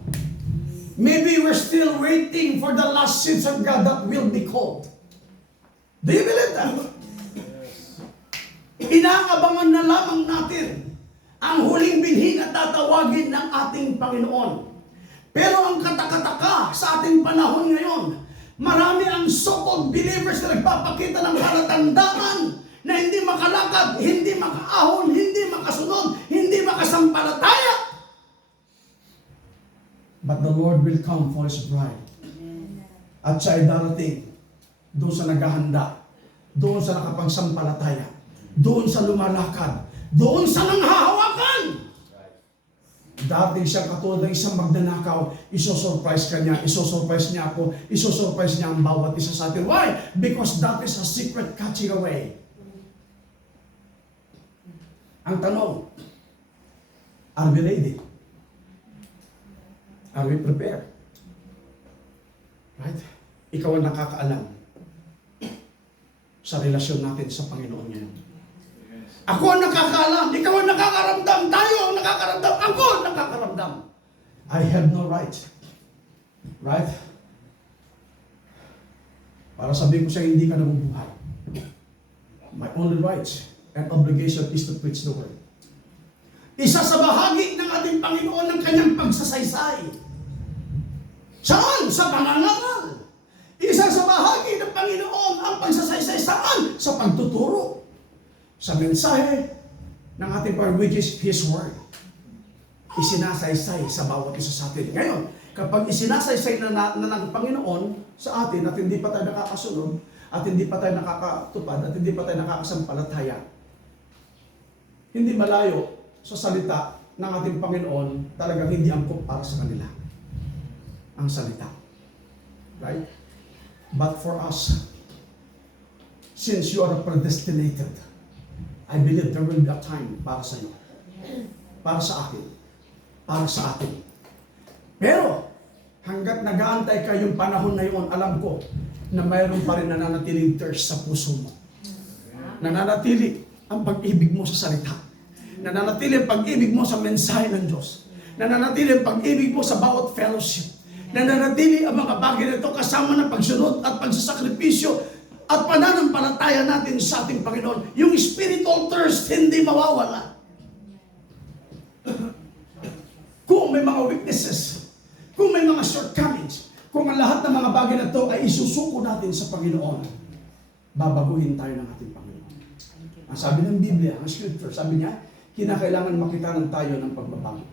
Maybe we're still waiting for the last seeds of God that will be called. Do you believe that? Inaabangan na lamang natin ang huling binhi na tatawagin ng ating Panginoon. Pero ang katakataka sa ating panahon ngayon, marami ang so-called believers na nagpapakita ng palatandaan na hindi makalakad, hindi makaahon, hindi makasunod, hindi makasampalataya. But the Lord will come for His bride. At siya ay darating doon sa naghahanda, doon sa nakapagsampalataya, doon sa lumalakad, doon sa nanghahawakan. Dating siya katulad ng isang magnanakaw, isosurprise ka niya, isosurprise niya ako, isosurprise niya ang bawat isa sa atin. Why? Because that is a secret catching away. Ang tanong, are we ready? Are we prepared? Right? Ikaw ang nakakaalam sa relasyon natin sa Panginoon ngayon. Ako ang nakakaalam, ikaw ang nakakaramdam, tayo ang nakakaramdam, ako ang nakakaramdam. I have no right. Right? Para sabihin ko sa'yo, hindi ka nabubuhay. My only right and obligation is to preach the word. Isa sa bahagi ng ating Panginoon ng kanyang pagsasaysay. Saan? Sa pangangaral. Isa sa bahagi ng Panginoon ang pagsasaysay saan? Sa pagtuturo. Sa mensahe ng ating Panginoon, which is His Word. Isinasaysay sa bawat isa sa atin. Ngayon, kapag isinasaysay na ng Panginoon sa atin at hindi pa tayo nakakasunod, at hindi pa tayo nakakatupad, at hindi pa tayo nakakasampalataya, hindi malayo sa salita ng ating Panginoon, talagang hindi angkop para sa kanila ang salita. Right? But for us, since you are predestinated, I believe there will be a time para sa iyo. Para sa akin. Para sa atin. Pero, hanggat nag-aantay ka yung panahon na yun, alam ko na mayroon pa rin nananatiling thirst sa puso mo. Nananatili ang pag-ibig mo sa salita. Nananatili ang pag-ibig mo sa mensahe ng Diyos. Nananatili ang pag-ibig mo sa bawat fellowship. Nananatili ang mga bagay na ito kasama ng pagsunod at pagsasakripisyo at pananampalataya natin sa ating Panginoon. Yung spiritual thirst hindi mawawala. Kung may mga weaknesses, kung may mga shortcomings, kung ang lahat ng mga bagay na ito ay isusuko natin sa Panginoon, babaguhin tayo ng ating Panginoon. Ang sabi ng Biblia, ang scripture, sabi niya, kinakailangan makita ng tayo ng pagbabago.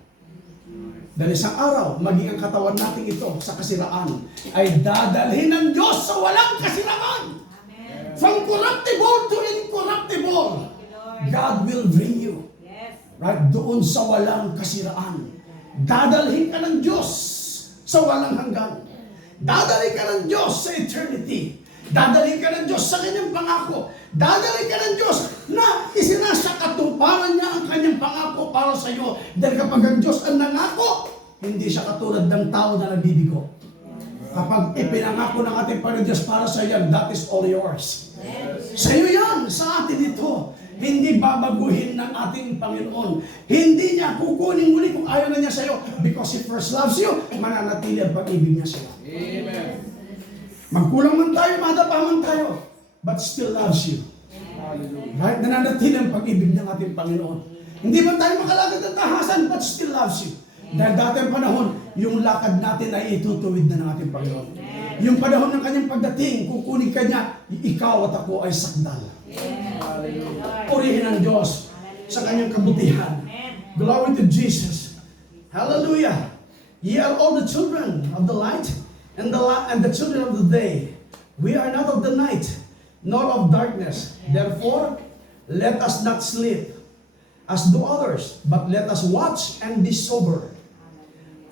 Dahil isang araw, maging ang katawan natin ito sa kasiraan, ay dadalhin ng Diyos sa walang kasiraan. Amen. From corruptible to incorruptible, God will bring you. Yes. Right? Doon sa walang kasiraan. Dadalhin ka ng Diyos sa walang hanggan. Dadalhin ka ng Diyos sa eternity. Dadalhin ka ng Diyos sa kanyang pangako. Dadalhin ka ng Diyos na isinasakatuparan niya ang kanyang pangako para sa iyo. Dahil kapag ang Diyos ang nangako, hindi siya katulad ng tao na nagbibigo. Kapag ipinangako ng ating Panginoon Diyos para sa iyo, that is all yours. Sa iyo yan, sa atin ito. Hindi babaguhin ng ating Panginoon. Hindi niya kukunin muli kung ayaw na niya sa iyo. Because He first loves you, mananatili ang pag-ibig niya sa iyo. Amen. Magkulang man tayo, madapa man tayo, but still loves you. Right? Nananatili ang pag-ibig ng ating Panginoon. Hindi man tayo makalakad ng tahasan, but still loves you. Dahil dati ang panahon, yung lakad natin ay itutuwid na ng ating Panginoon. Yung panahon ng kanyang pagdating, kukunin ka niya, ikaw at ako ay sakdal. Purihin ang Diyos sa kanyang kabutihan. Glory to Jesus. Hallelujah. Ye are all the children of the light, and the children of the day. We are not of the night, nor of darkness. Therefore, let us not sleep as do others, but let us watch and be sober.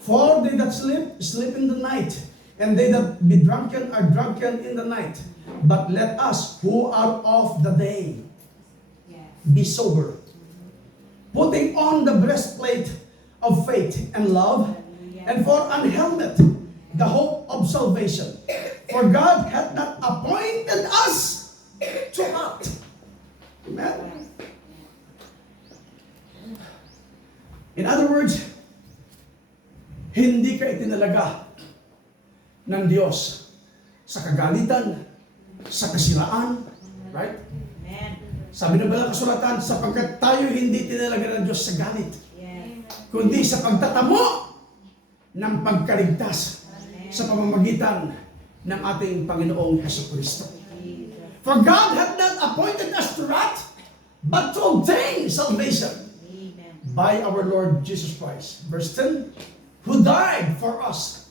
For they that sleep, sleep in the night, and they that be drunken are drunken in the night. But let us who are of the day be sober, putting on the breastplate of faith and love, and for an helmet, the hope of salvation. For God hath not appointed us to wrath. Amen. In other words, hindi ka itinalaga ng Diyos sa kagalitan, sa kasiraan, right? Sabi ng Banal na Kasulatan, sapagkat tayo hindi tinalaga ng Diyos sa galit, kundi sa pagtatamo ng pagkaligtas sa pamamagitan ng ating Panginoong Jesucristo. For God hath not appointed us to wrath, but to obtain salvation by our Lord Jesus Christ. Verse 10, who died for us,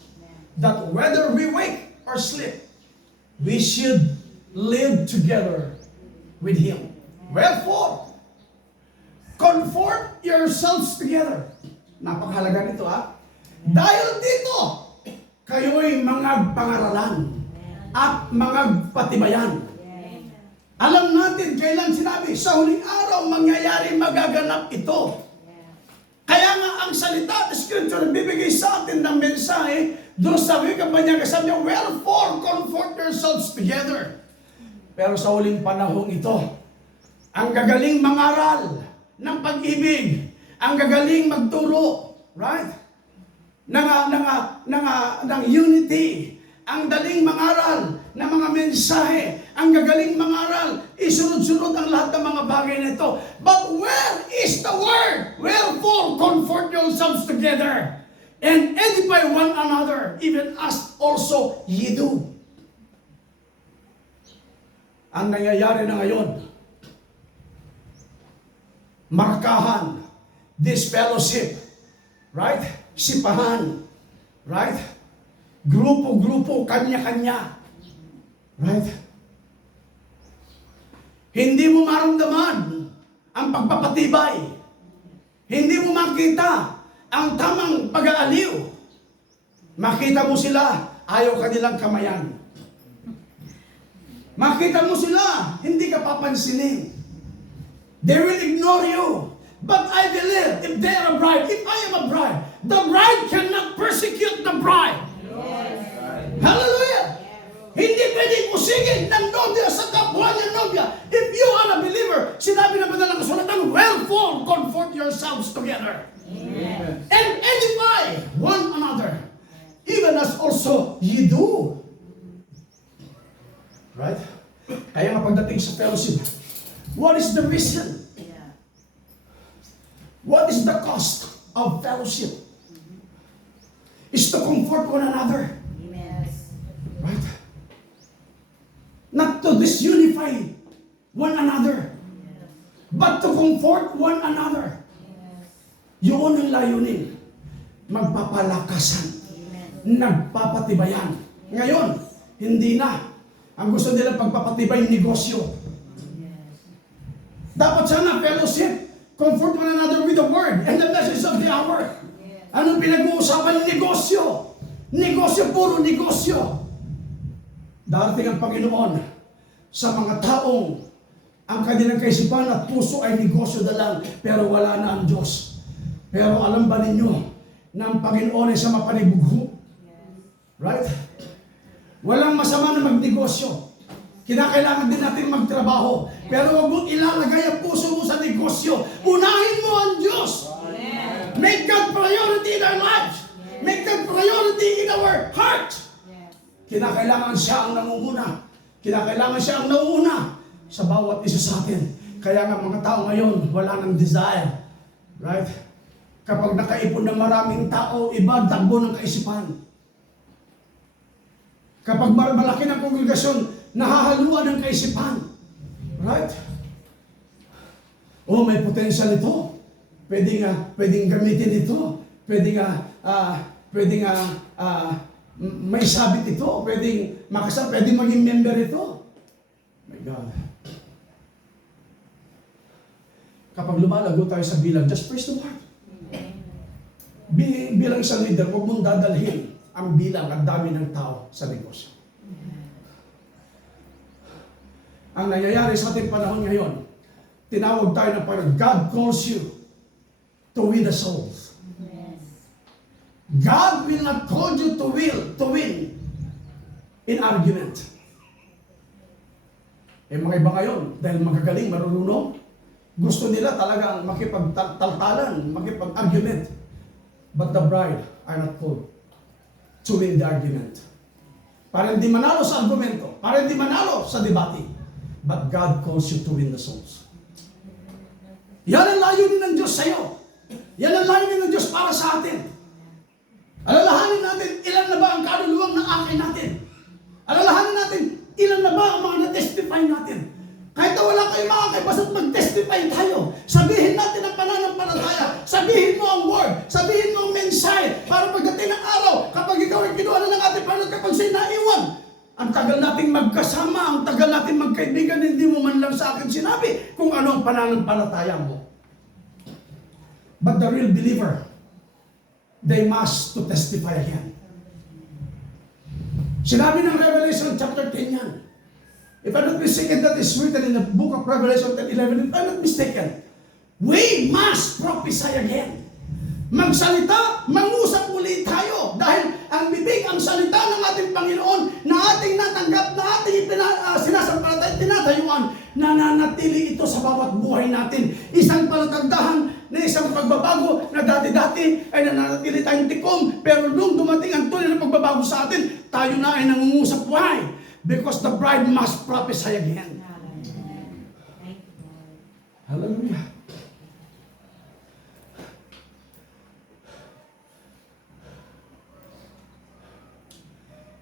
that whether we wake or sleep, we should live together with Him. Wherefore, comfort yourselves together. Napakahalaga nito Dahil dito, kayo'y mga pangaralan at mga patibayan. Alam natin kailan sinabi, sa huling araw mangyayari magaganap ito. Kaya nga ang salita, the scripture, bibigay sa atin ng mensahe, doon sa wikang Banyaga, sabi niya, wherefore comfort yourselves together. Pero sa huling panahong ito, ang gagaling mangaral ng pag-ibig, ang gagaling magturo, right? ng unity, ang daling mangaral ng mga mensahe, ang gagaling mangaral, isunod-sunod ang lahat ng mga bagay na ito. But where is the word? Wherefore comfort yourselves together and edify one another, even as also ye do. Ang nangyayari na ngayon, markahan, disfellowship, right? Sipahan, right? Grupo-grupo, kanya-kanya, right? Hindi mo maramdaman ang pagpapatibay. Hindi mo makita ang tamang pag-aaliw. Makita mo sila, ayaw kanilang kamayan. Makita mo sila, hindi ka papansinin. They will ignore you. But I believe, if they are a bride, if I am a bride, the bride cannot persecute the bride. Yes. Hallelujah! Hindi pwedeng usigin ng nobya sa kapwa niya nobya. If you are a believer, sinabi na ba na Kasulatan, wherefore comfort yourselves together. Amen. And edify one another, even as also ye do. Right? Kaya nga pagdating sa fellowship, what is the reason? What is the cost of fellowship? Is to comfort one another. Amen. Right? Not to disunify one another, but to comfort one another. Yun ang layunin. Magpapalakasan. Nagpapatibayan. Ngayon, hindi na. Ang gusto nila pagpapatibay negosyo. Dapat sana fellowship. Comfort one another with the word and the message of the hour. Anong pinag-uusapan? Negosyo. Negosyo, puro negosyo. Darating ang Panginoon sa mga taong ang kanilang kaisipan at puso ay negosyo na lang, pero wala na ang Diyos. Pero alam ba ninyo na ang Panginoon ay sa mapanibugho? Right? Walang masama na magnegosyo. Kinakailangan din natin magtrabaho. Pero huwag mong ilalagay ang puso mo sa negosyo. Unahin mo ang Diyos. Make God priority in our lives. Make God priority in our heart. Kinakailangan siya ang nangunguna. Kinakailangan siya ang nauuna sa bawat isa sa atin. Kaya nga mga tao ngayon, wala nang desire. Right? Kapag nakaipon ng maraming tao, iba takbo ng kaisipan. Kapag malaki ng kongregasyon, nahahaluan ng kaisipan. Right? Oh, may potential ito. Pwedeng gamitin ito. Pwedeng may sabit ito, pwedeng makasal, pwedeng maging member ito. My God. Kapag lumalago tayo sa bilang, just praise the Lord. Bilang isang leader, huwag mong dadalhin ang bilang at dami ng tao sa negosyo. Ang nangyayari sa ating panahon ngayon, tinawag tayo na parang God calls you to win the souls. God will not call you to win in argument. Mga iba ngayon, dahil magagaling, marunong, gusto nila talagang makipagtaltalan, makipag-argument. But the bride are not called to win the argument. Para hindi manalo sa argumento, para hindi manalo sa debate. But God calls you to win the souls. Yan ang layunin ng Diyos sa'yo. Yan ang layunin ng Diyos para sa atin. Alalahanin natin, ilan na ba ang kaluluwang ng akin natin? Alalahanin natin, ilan na ba ang mga na-testify natin? Kahit na wala kayo makakay, basta't mag-testify tayo. Sabihin natin ang pananampalataya. Sabihin mo ang word. Sabihin mo ang mensahe. Para pagdating ng araw, kapag ikaw ay kinuha na ng ating Panginoon, kapag siya'y naiwan, ang tagal nating magkasama, ang tagal nating magkaibigan, hindi mo man lang sa akin sinabi kung ano ang pananampalataya mo. But the real believer, they must to testify again. Sinabi ng Revelation chapter 10 yan. If I'm not mistaken, that is written in the book of Revelation 10:11. If I'm not mistaken, we must prophesy again. Magsalita, mangusap muli tayo. Dahil ang bibig, ang salita ng ating Panginoon na ating natanggap, na ating sinasampalatay, tinatayuan, nananatili ito sa bawat buhay natin. Isang palatagdahan na isang pagbabago na dati-dati ay nananatili tayong tikom. Pero nung dumating ang tunay na pagbabago sa atin, tayo na ay nangungusap. Why? Because the bride must prophesy again. Hallelujah.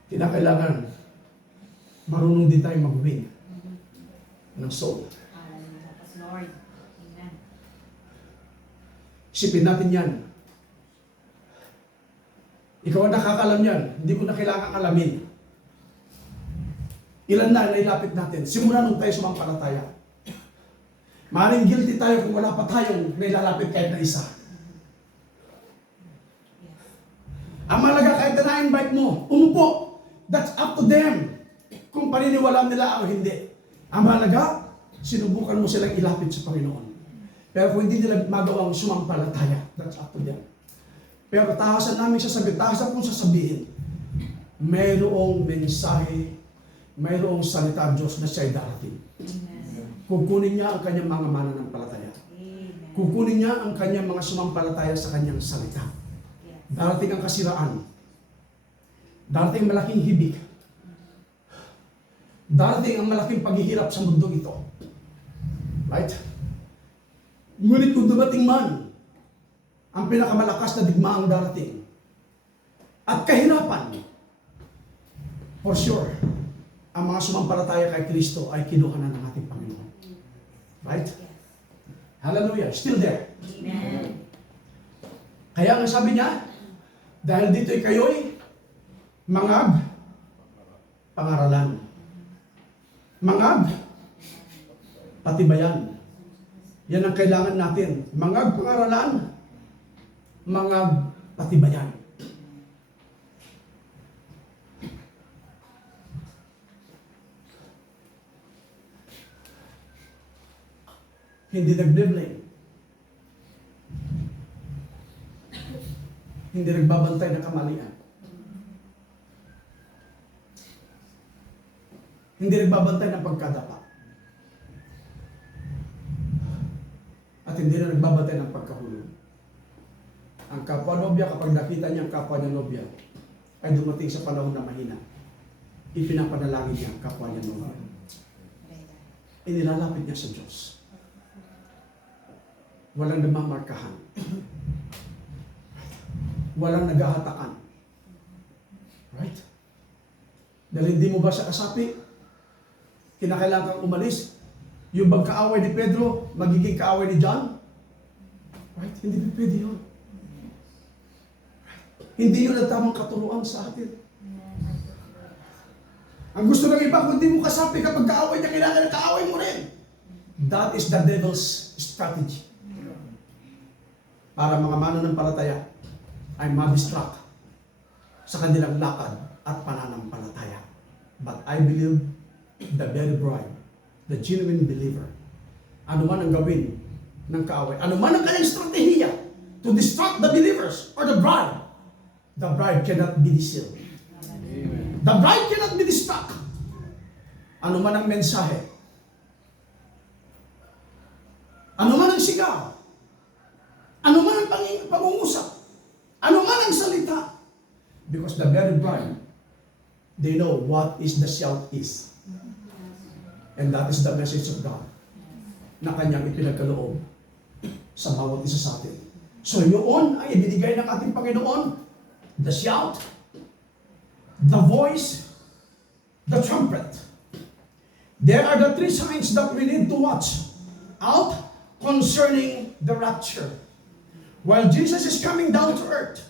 Kinakailangan marunong din tayo mag-win ng soul. Lord. Amen. Isipin natin yan. Ikaw ang nakakalam yan. Hindi ko na kailangan alamin. Ilan na nailapit natin. Simula nung tayo sumampalataya. Maaaring guilty tayo kung wala pa tayong nailalapit kahit na isa. Ang malaga kahit na na-invite mo, umupo. That's up to them. Kung paniniwala nila o hindi. Ang malaga, sinubukan mo silang ilapit sa Panginoon. Pero kung hindi nila magawang sumampalataya, that's up to them. Pero tahasan namin sasabihin, tahasan kong sasabihin, mayroong mensahe, mayroong salita Diyos na siya'y darating. Kukunin niya ang kanyang mga mananampalataya. Kukunin niya ang kanyang mga sumampalataya sa kanyang salita. Darating ang kasiraan. Darating ang malaking hibik. Darating ang malaking paghihirap sa mundong ito. Right? Ngunit kung dumating man, ang pinakamalakas na digmaang darating at kahirapan, for sure, ang mga sumampalataya kay Kristo ay kinuha na ng ating Panginoon. Right? Hallelujah. Still there. Amen. Kaya nga sabi niya, dahil dito'y kayo'y mangag pangaralan. Mangag patibayan. Yan ang kailangan natin. Mangag pangaralan, mangag patibayan. Hindi nagbe-blame. Hindi nagbabantay ng kamalian. Hindi nagbabantay ng pagkadapa. At hindi na nagbabantay ng pagkahulog. Ang kapwa nobya, kapag nakita niya ang kapwa niya nobya, ay dumating sa panahon na mahina. Ipinapanalangin niya ang kapwa niya nobya. Inilalapit niya sa Diyos. Walang namamarkahan. Walang naghahatakan. Right? Dahil hindi mo ba siya kasapi? Kinakailangan kang umalis. Yung bang kaaway ni Pedro, magiging kaaway ni John? Right? Hindi pa pwede yun. Right? Hindi yun ang tamang katuruan sa atin. Ang gusto ng iba, kung hindi mo kasapi kapag kaaway niya, kailangan kaaway mo rin. That is the devil's strategy. Para mga mananampalataya ay ma-distract sa kanilang lakad at pananampalataya. But I believe the very bride, the genuine believer, ano man ang gawin ng kaaway, ano man ang kanyang strategiya to distract the believers or the bride cannot be deceived. The bride cannot be distracted. Ano man ang mensahe, ano man ang sigaw, ano man ang pangungusap, ano man ang salita, because the very bride, they know what is the shout is. And that is the message of God na kanyang ipinagkaloob sa bawat isa sa atin. So yun ay ibinigay ng ating Panginoon, the shout, the voice, the trumpet. There are the three signs that we need to watch out concerning the rapture. While Jesus is coming down to earth,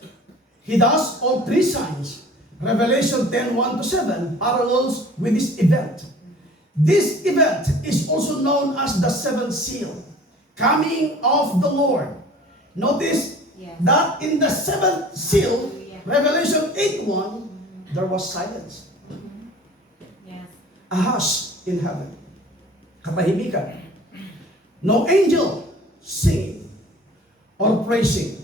He does all three signs. Revelation 10:1-7 parallels with this event. This event is also known as the seventh seal, coming of the Lord. Notice that in the seventh seal, Revelation 8:1, there was silence. Yes. A hush in heaven. Katahimikan. No angel singing or praising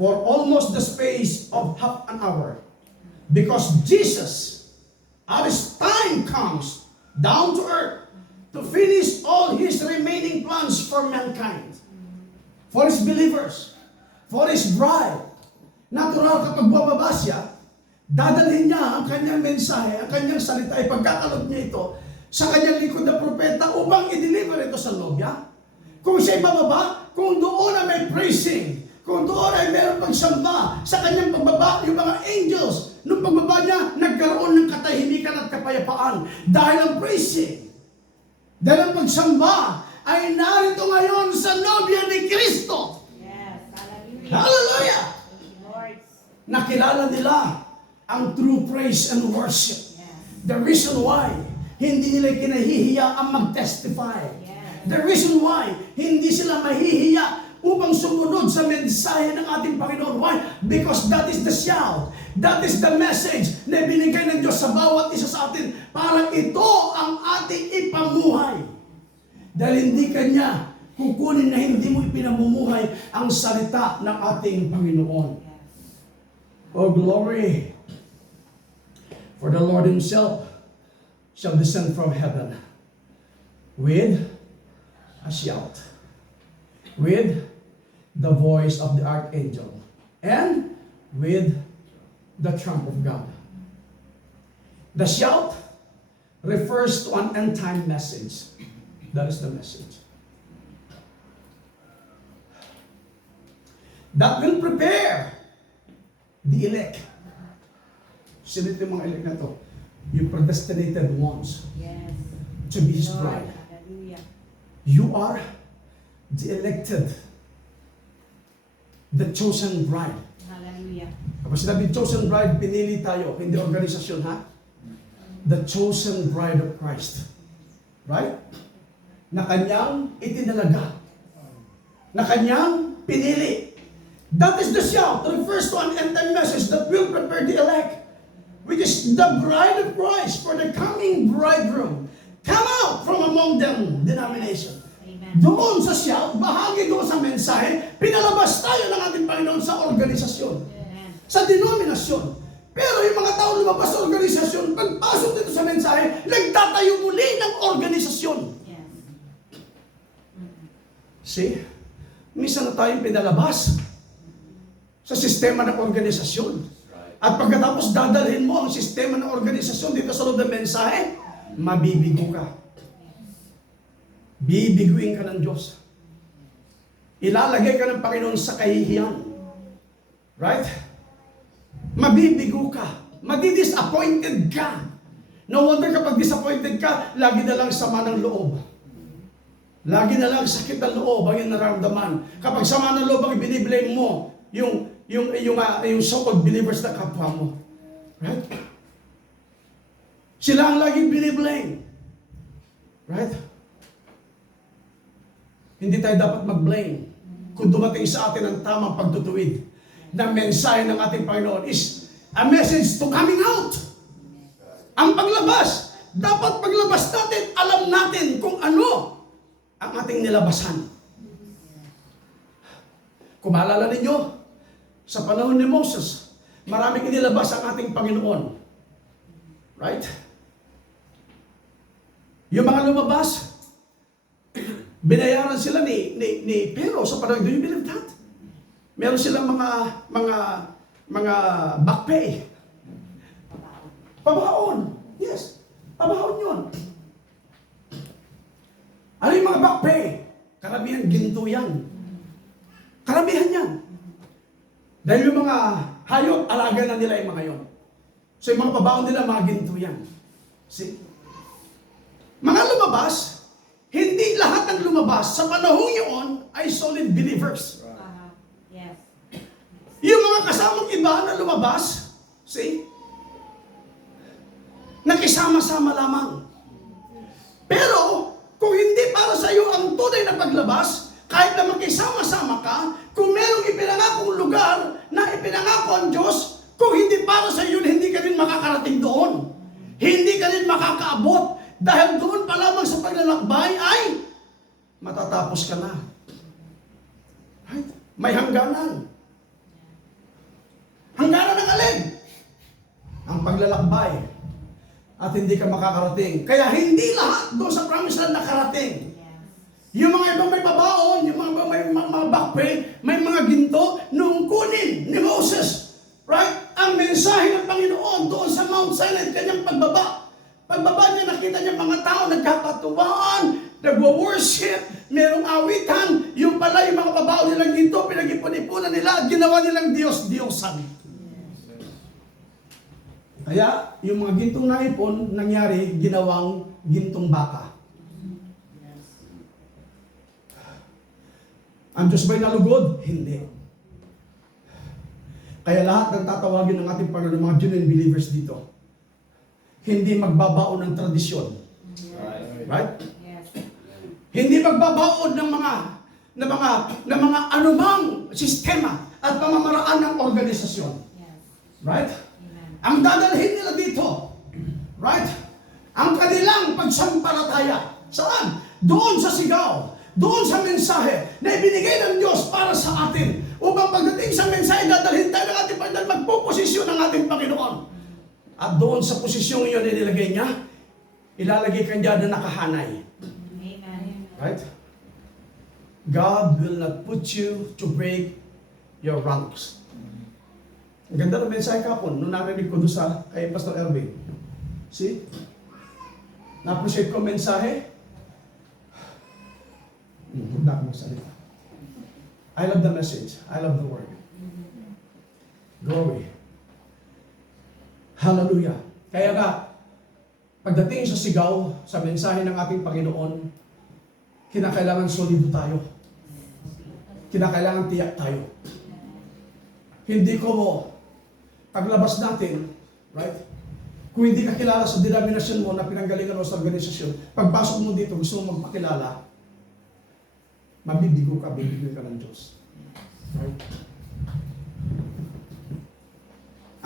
for almost the space of half an hour. Because Jesus, as time comes down to earth to finish all His remaining plans for mankind, for His believers, for His bride. Natural kapag bababa siya, dadalhin niya ang kanyang mensahe, ang kanyang salita, ipagkakalog niya ito sa kanyang likod na propeta upang i-deliver ito sa nobya. Kung siya'y bababa, kung doon ay may praising, kung doon ay mayroong pagsamba sa kanyang pagbaba, yung mga angels, nung pagbaba niya, nagkaroon ng katahimikan at kapayapaan dahil ang praising, dahil ang pagsamba ay narito ngayon sa nobya ni Kristo. Yes. Hallelujah. Hallelujah! Thank you, Lord. Nakilala nila ang true praise and worship. Yes. The reason why hindi nila kinahihiya ang mag-testify. Yes. The reason why hindi sila mahihiya upang sumunod sa mensahe ng ating Panginoon. Why? Because that is the shout. That is the message na binigay ng Diyos sa bawat isa sa atin. Parang ito ang ating ipamuhay. Dahil hindi Kanya kukunin na hindi mo ipinamumuhay ang salita ng ating Panginoon. Oh, glory! For the Lord Himself shall descend from heaven with a shout, with the voice of the archangel, and with the trump of God. The shout refers to an end-time message. That is the message. That will prepare the elect. Sino ito yung mga elect na to? Yung predestinated ones Yes. to be His Lord. bride. Hallelujah. You are the elected, the chosen bride. Hallelujah. Kapag sinabi chosen bride, pinili tayo, hindi organisasyon, ha? The chosen bride of Christ. Right? Na Kanyang itinalaga. Na Kanyang pinili. That is the shout. It refers to an end-time message that will prepare the elect, which is the bride of Christ for the coming bridegroom. Come out from among them, denomination. Amen. Doon sa shout, bahagi doon sa mensahe, pinalabas tayo ng ating Panginoon sa organisasyon, Amen. sa denominasyon. Pero yung mga tao lumabas sa organisasyon, pagpasok dito sa mensahe, nagtatayo muli ng organisasyon. Yes. See? Minsan na tayong pinalabas sa sistema ng organisasyon. At pagkatapos dadalhin mo ang sistema ng organisasyon dito sa loob ng mensahe, mabibigo ka. Bibiguin ka ng Diyos. Ilalagay ka ng Panginoon sa kahihiyan. Right? Mabibigo ka. Madi-disappointed ka. No wonder kapag disappointed ka, lagi na lang sama ng loob. Lagi na lang sakit ng loob ang iyong nararamdaman. Kapag sama ng loob ang ibiniblame mo, yung yung so-called believers na kapwa mo. Right? Sila ang laging biniblame. Right? Hindi tayo dapat mag-blame. Kung dumating sa atin ang tamang pagtutuwid ng mensahe ng ating Panginoon is a message to coming out. Ang paglabas. Dapat paglabas natin, alam natin kung ano ang ating nilabasan. Kung maalala ninyo, sa panahon ni Moses, maraming inilabas ang ating Panginoon. Right? Yung mga lumabas, binayaran sila ni Pero sa panahon, do you believe that? Meron silang mga back pay. Pabaon. Yes. Pabaon yun. Ano yung mga back pay? Karamihan ginto yan. Karamihan yan. Dahil yung mga hayop, alaga na nila yung mga yon. So yung mga pabaon nila, mga ginto yan. See? Mga lumabas, hindi lahat ng lumabas sa panahong yun ay solid believers. Yes. Yung mga kasamang iba na lumabas, see? Nakisama-sama lamang. Pero, kung hindi para sa iyo ang tunay na paglabas, kahit na makisama-sama ka, kung merong ipinangakong lugar na ipinangako ang Diyos, kung hindi para sa iyo, hindi ka rin makakarating doon. Hindi ka rin makakaabot. Dahil doon pa lamang sa paglalakbay ay matatapos ka na. Right? May hangganan. Hangganan ng alin? Ang paglalakbay. At hindi ka makakarating. Kaya hindi lahat doon sa promised land nakarating. Yung mga ibang may babaon, yung mga ibang may mga backpay, may mga ginto, nung kunin ni Moses, right? Ang mensahe ng Panginoon doon sa Mount Sinai, kanyang pagbaba. Pagbaba niya, nakita niya mga tao nagkakatuwaan, nagwa-worship, merong awitan, yung pala yung mga babaon nilang ginto, pinag-ipon-ipunan nila, ginawa nilang Diyos-Diyosan. Kaya, yung mga gintong naipon, nangyari, ginawang gintong baka. Ang Diyos ba'y nalugod? Hindi. Kaya lahat ng tatawagin ng ating Panginoon, mga genuine believers dito, hindi magbabaon ng tradisyon. Right? Yes. Hindi magbabaon ng mga anumang sistema at pamamaraan ng organisasyon. Yes. Right? Amen. Ang dadalhin nila dito, right? Ang kanilang pagsampalataya. Saan? Doon sa sigaw. Doon sa mensahe na ibinigay ng Diyos para sa atin. Upang pagdating sa mensahe, dadalhin tayo ng ating Panginoon, magpuposisyon ng ating Panginoon. At doon sa posisyong iyon na nilagay niya, ilalagay ka niya na nakahanay. Amen. Right? God will not put you to break your ranks. Ang ganda ng mensahe kapon, nung narinig ko doon sa kay Pastor Erwin. See? Na-appreciate ko ang mensahe. Huwag na akong salita. I love the message. I love the word. Glory. Hallelujah. Kaya nga, pagdating sa sigaw, sa mensahe ng ating Panginoon, kinakailangan solido tayo. Kinakailangan tiyak tayo. Hindi ko mo, paglabas natin, right? Kung hindi ka kilala sa denomination mo na pinanggalingan mo sa organisasyon, pagpasok mo dito, gusto mo magpakilala, mabibigo ka, bibigyan ka ng Diyos. Right?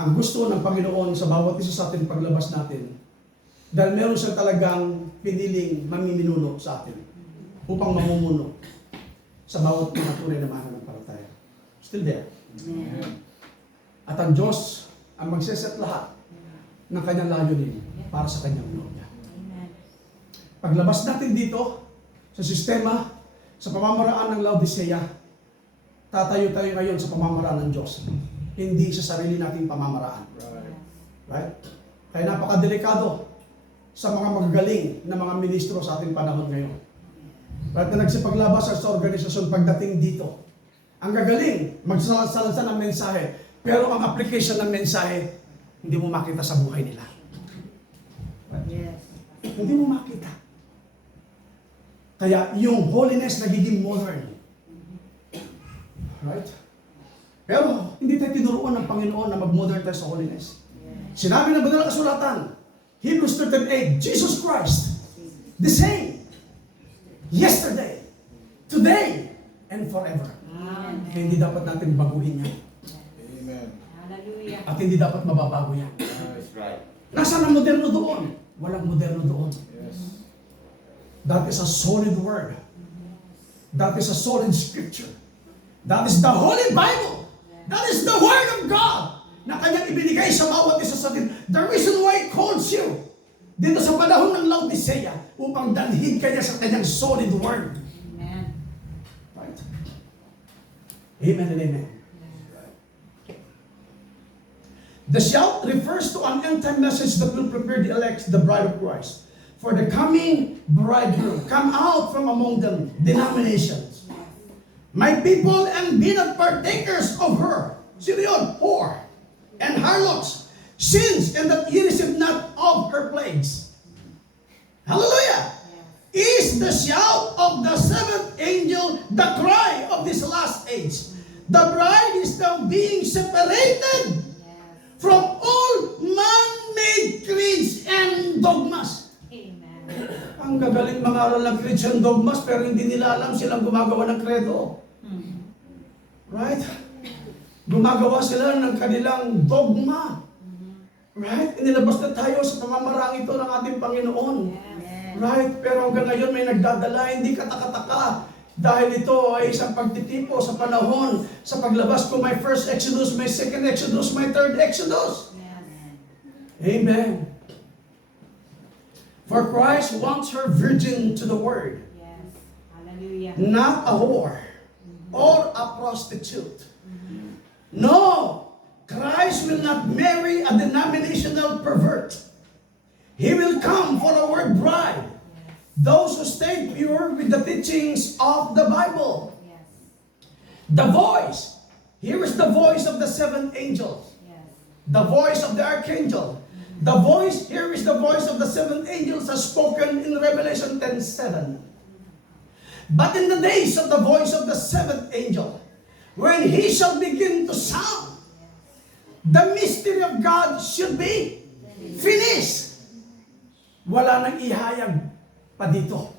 Ang gusto ng Panginoon sa bawat isa sa atin paglabas natin, dahil meron siya talagang piniling mamiminuno sa atin upang mamumuno sa bawat mga tunay na mananampalataya. Still there. Amen. At ang Diyos ang magseset lahat ng kanyang layunin para sa kanyang gloria. Amen. Paglabas natin dito sa sistema, sa pamamaraan ng Laodicea, tatayo tayo ngayon sa pamamaraan ng Diyos. Hindi sa sarili nating pamamaraan. Right? Kaya napakadelikado sa mga magagaling na mga ministro sa ating panahon ngayon. Right? Na nagsipaglabas sa organisasyon pagdating dito. Ang gagaling, magsalansan ng mensahe. Pero ang application ng mensahe, hindi mo makita sa buhay nila. Yes. Hindi mo makita. Kaya yung holiness nagiging modern. Right? Pero hindi tayo tinuruan ng Panginoon na mag-modern tayo sa holiness. Sinabi ng banal na kasulatan, Hebrews 13:8, Jesus Christ, the same, yesterday, today, and forever. Amen. Kaya hindi dapat natin baguhin yan. Amen. Hallelujah. At hindi dapat mababago yan. That's right. Nasaan ang moderno doon? Walang moderno doon. Yes. That is a solid word. That is a solid scripture. That is the Holy Bible. That is the Word of God na kanyang ibinigay sa bawat isa sa atin. The reason why it calls you dito sa panahon ng Laodicea upang dalhin kanya sa kanyang solid word. Amen. Right? Amen and amen. The shout refers to an end-time message that will prepare the elect, the bride of Christ, for the coming bridegroom. Come out from among them, denominations. My people, and be not partakers of her. Sino yun? Whore and harlots, sins, and that ye receive not of her plagues. Hallelujah! Is the shout of the seventh angel the cry of this last age. The bride is now being separated from all man-made creeds and dogmas. Amen. Ang gagaling mangaral ng creeds and dogmas pero hindi nila alam silang gumagawa ng kredo. Right? Gumagawa sila ng kanilang dogma. Right? Inilabas na tayo sa pamamarang ito ng ating Panginoon. Yes. Right? Pero hanggang ngayon may nagdadala, hindi katakataka. Dahil ito ay isang pagtitipo sa panahon, sa paglabas ko, may first Exodus, may second Exodus, may third Exodus. Yes. Amen. For Christ wants her virgin to the word, Yes. Hallelujah. not a whore or a prostitute. No, Christ will not marry a denominational pervert. He will come for a word bride. Those who stay pure with the teachings of the Bible. Yes. The voice. Here is the voice of the seventh angel. Yes. The voice of the archangel. The voice, here is the voice of the seventh angels as spoken in Revelation 10:7. But in the days of the voice of the seventh angel, when he shall begin to sound, the mystery of God should be finished. Wala nang ihayag pa dito.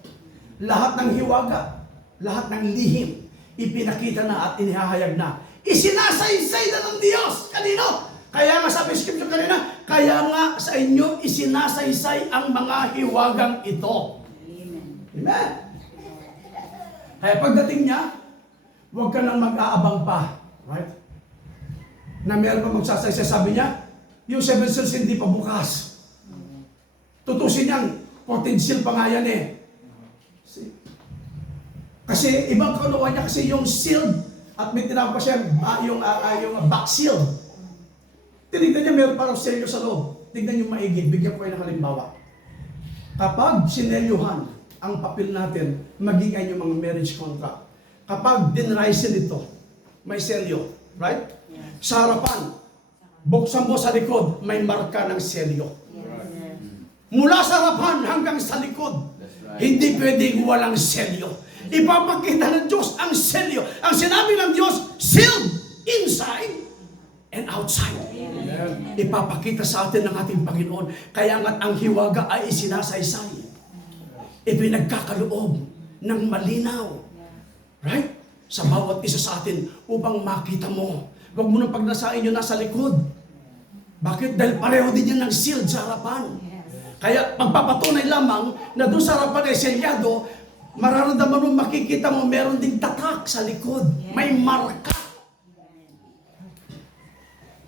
Lahat ng hiwaga, lahat ng lihim, ipinakita na at inihahayag na. Isinasaysay na ng Diyos. Kanino? Kaya nga sabi scripture kanina, kaya nga sa inyo isinasaysay ang mga hiwagang ito. Amen. Amen. Kaya pagdating niya, huwag ka nang mag-aabang pa. Right? Na meron pa magsasaysay, sabi niya, yung 7 seals hindi pa bukas. Tutusin niyang, 14 seal pa nga yan eh. Kasi ibang kaluwa niya kasi yung sealed at may tinawag pa siya yung back seal. Tinignan niya meron parang selyo sa loob. Tignan niyo maigi, bigyan ko kayo ng halimbawa. Kapag sinelyuhan ang papel natin, maging ay yung mga marriage contract. Kapag dinrisin ito, may selyo, right? Sa harapan, buksan mo sa likod, may marka ng selyo. Yes. Mula sa harapan hanggang sa likod, That's right. hindi pwedeng walang selyo. Ipapakita ng Diyos ang selyo. Ang sinabi ng Diyos, sealed inside and outside. Amen. Ipapakita sa atin ng ating Panginoon. Kaya nga't ang hiwaga ay isinasaysay. Ipinagkakaloob ng malinaw. Right? Sa bawat isa sa atin upang makita mo. Huwag mo nang pagnasain yun nasa likod. Bakit? Dahil pareho din yan ng sealed sa harapan. Yes. Kaya pagpapatunay lamang na doon sa harapan ay selyado, mararamdaman mo, makikita mo, meron ding tatak sa likod. May marka.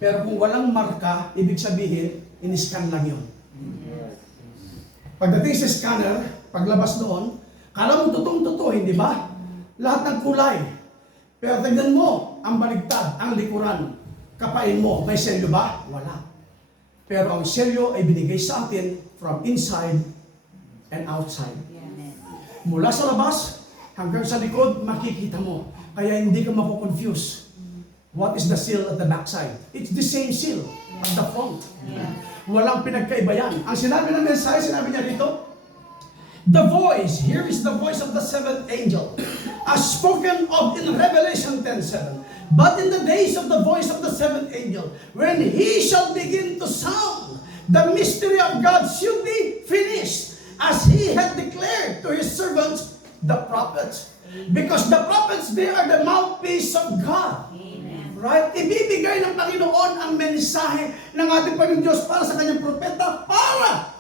Pero kung walang marka, ibig sabihin, in-scan lang yun. Pagdating sa scanner, paglabas doon, kala mo totoong-totoo, hindi ba? Lahat ng kulay. Pero tignan mo, ang baligtad, ang likuran. Kapain mo, may selyo ba? Wala. Pero ang selyo ay binigay sa atin from inside and outside. Yes. Mula sa labas hanggang sa likod, makikita mo. Kaya hindi ka makukonfuse. What is the seal at the backside? It's the same seal at the front. Yes. Walang pinagkaiba yan. Ang sinabi ng mensahe, sinabi niya dito, the voice, here is the voice of the seventh angel. as spoken of in Revelation 10:7. But in the days of the voice of the seventh angel, when he shall begin to sound, the mystery of God should be finished, as he had declared to his servants, the prophets. Because the prophets, they are the mouthpiece of God. Amen. Right? Ibibigay ng Panginoon ang mensahe ng ating Panginoon Diyos para sa kanyang propeta para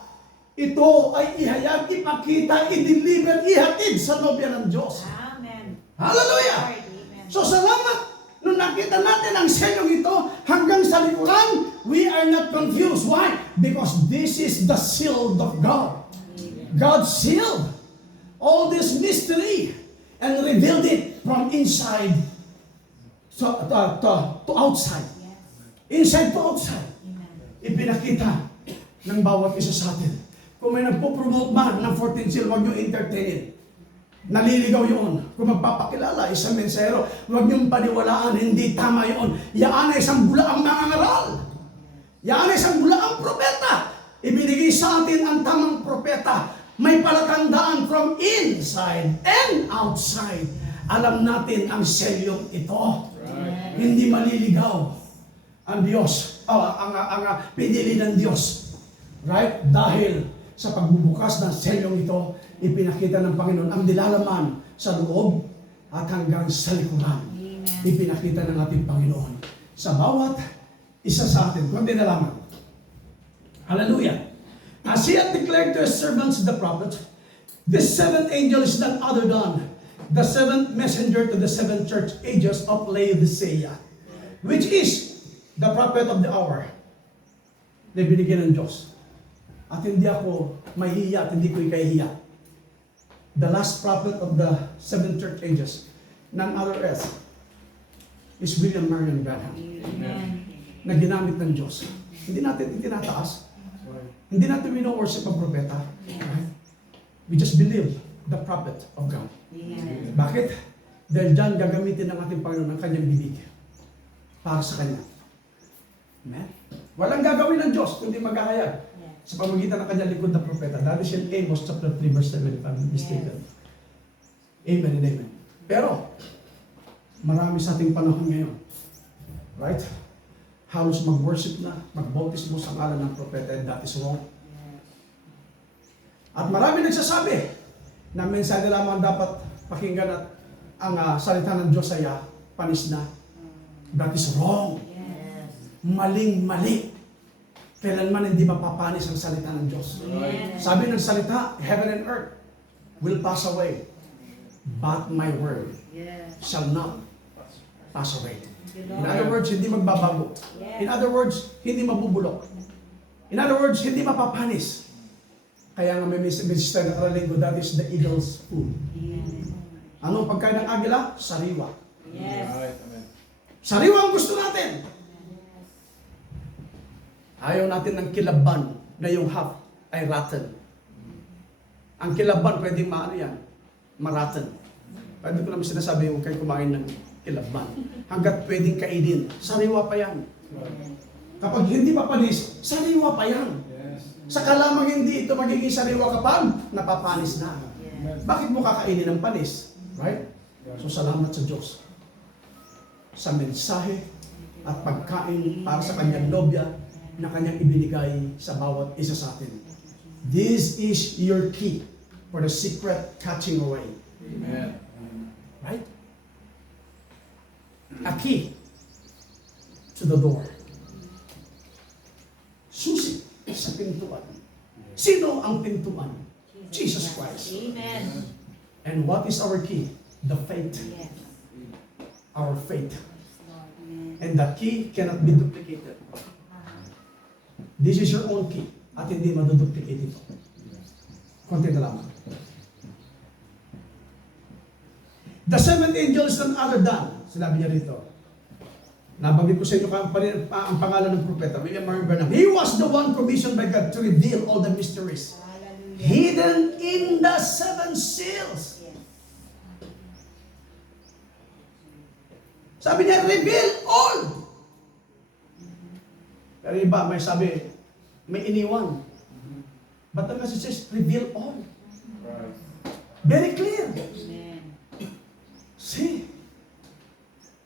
ito ay ihayag, ipakita, i-deliver, ihatid sa nobya ng Diyos. Amen. Hallelujah! Amen. So salamat nung nakita natin ang senyong ito hanggang sa likuran, we are not confused. Why? Because this is the seal of God. God sealed all this mystery and revealed it from inside to outside. Yes. Inside to outside. Amen. Ipinakita ng bawat isa sa atin. Kung may nagpo-promote man ng 14 seal, huwag nyo entertainin. Naliligaw yun. Kung magpapakilala, isang mensahero, huwag niyong paniwalaan, hindi tama yun. Yaan ay isang bulaang mangangaral. Yaan ay isang bulaang propeta. Ibinigay sa atin ang tamang propeta. May palatandaan from inside and outside. Alam natin ang selyong ito. Right. Hindi maliligaw ang Diyos, ang pinili ng Diyos. Right? Dahil sa pagbubukas ng selyong ito, ipinakita ng Panginoon ang nilalaman sa loob at hanggang sa likuran. Amen. Ipinakita ng ating Panginoon sa bawat isa sa atin. Kundi na lamang. Hallelujah. As he had declared to his servants the prophet, this seventh angel is none other than the seventh messenger to the seven church ages of Laodicea, which is the prophet of the hour na binigyan ng Diyos. At hindi ako mahihiya at hindi ko ikahihiya. The last prophet of the seven church ages, none other else, is William Marion Branham, Amen. na ginamit ng Diyos. Hindi natin itinataas. Hindi natin wino-worship ang propeta. Right? We just believe the prophet of God. Amen. Bakit? Dahil dyan gagamitin ng ating Panginoon ang kanyang bibig para sa kanya. Amen? Walang gagawin ng Diyos kundi maghahayag sa pamamagitan ng kanyang likod na propeta. That is in Amos chapter 3 verse 7 if I'm not mistaken. Amen and amen. Pero, marami sa ating panahon ngayon. Right? Halos mag-worship na, mag-bautismo sa ngalan ng propeta, and that is wrong. At marami nagsasabi na mensahe lamang dapat pakinggan at ang salita ng Diyos ay panis na. That is wrong. Yes. Maling-mali. Kailanman hindi mapapanis ang salita ng Diyos. Amen. Sabi ng salita, heaven and earth will pass away, but my word Yes. shall not pass away. Thank you, In Lord. other words, hindi magbabago. In other words, hindi mabubulok. In other words, hindi mapapanis. Kaya nga may sister na karalinggo, that is the eagle's food. Amen. Anong pagkain ng agila? Sariwa. Yes. Right. Amen. Sariwa ang gusto natin. Ayaw natin ng kilaban na yung half ay rotten. Ang kilaban pwedeng maano yan, maratten. Pwede ko naman sinasabi yung kayo kumain ng kilaban. Hanggat pwedeng kainin, sariwa pa yan. Kapag hindi mapanis, sariwa pa yan. Yes. Saka lamang hindi ito magiging sariwa kapag napapanis na. Yes. Bakit mo kakainin ng panis? Right? So salamat sa Diyos sa mensahe at pagkain para sa kanyang nobya na kanyang ibinigay sa bawat isa sa atin. This is your key for the secret catching away. Amen. Right? A key to the door. Susi sa pintuan. Sino ang pintuan? Jesus Christ. Amen. And what is our key? The faith. Yes. Our faith. Lord. Amen. And that key cannot be duplicated. This is your own key. At hindi maduduplicate ito. Konti na lamang. The seventh angel is none other than, sinabi niya rito. Nabanggit ko sa inyo ang pangalan ng propeta, William Marion Branham. He was the one commissioned by God to reveal all the mysteries Hallelujah. hidden in the seven seals. Yes. Sabi niya, reveal all. Pero iba, may sabi, may iniwan. But the message says, reveal all. Right. Very clear. Amen. See?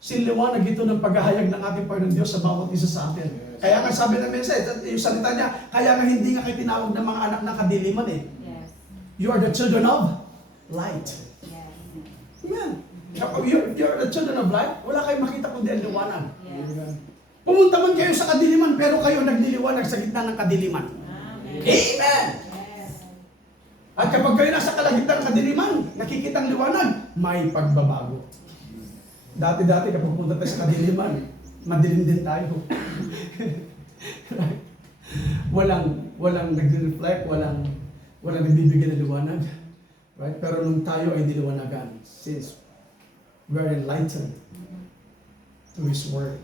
Sinliwanag ito ng paghahayag ng ating Panginoon Diyos sa bawat isa sa atin. Yes. Kaya nga sabi ng message, at yung salita niya, kaya nga hindi nga kayo tinawag ng mga anak ng kadiliman eh. Yes. You are the children of light. Yes. Amen. You're the children of light, wala kayong makita kundi ang liwanag. Yes. Amen. Pumunta man kayo sa kadiliman, pero kayo nagliliwanag sa gitna ng kadiliman. Amen. Amen! Yes. At kapag kayo nasa kalagitnaan ng kadiliman, nakikita ang liwanag, may pagbabago. Dati-dati kapag pumunta tayo sa kadiliman, madilim din tayo. walang nagre-reflect, walang nagbibigay ng liwanag. Right? Pero nung tayo ay diliwanagan, since we're enlightened to His Word.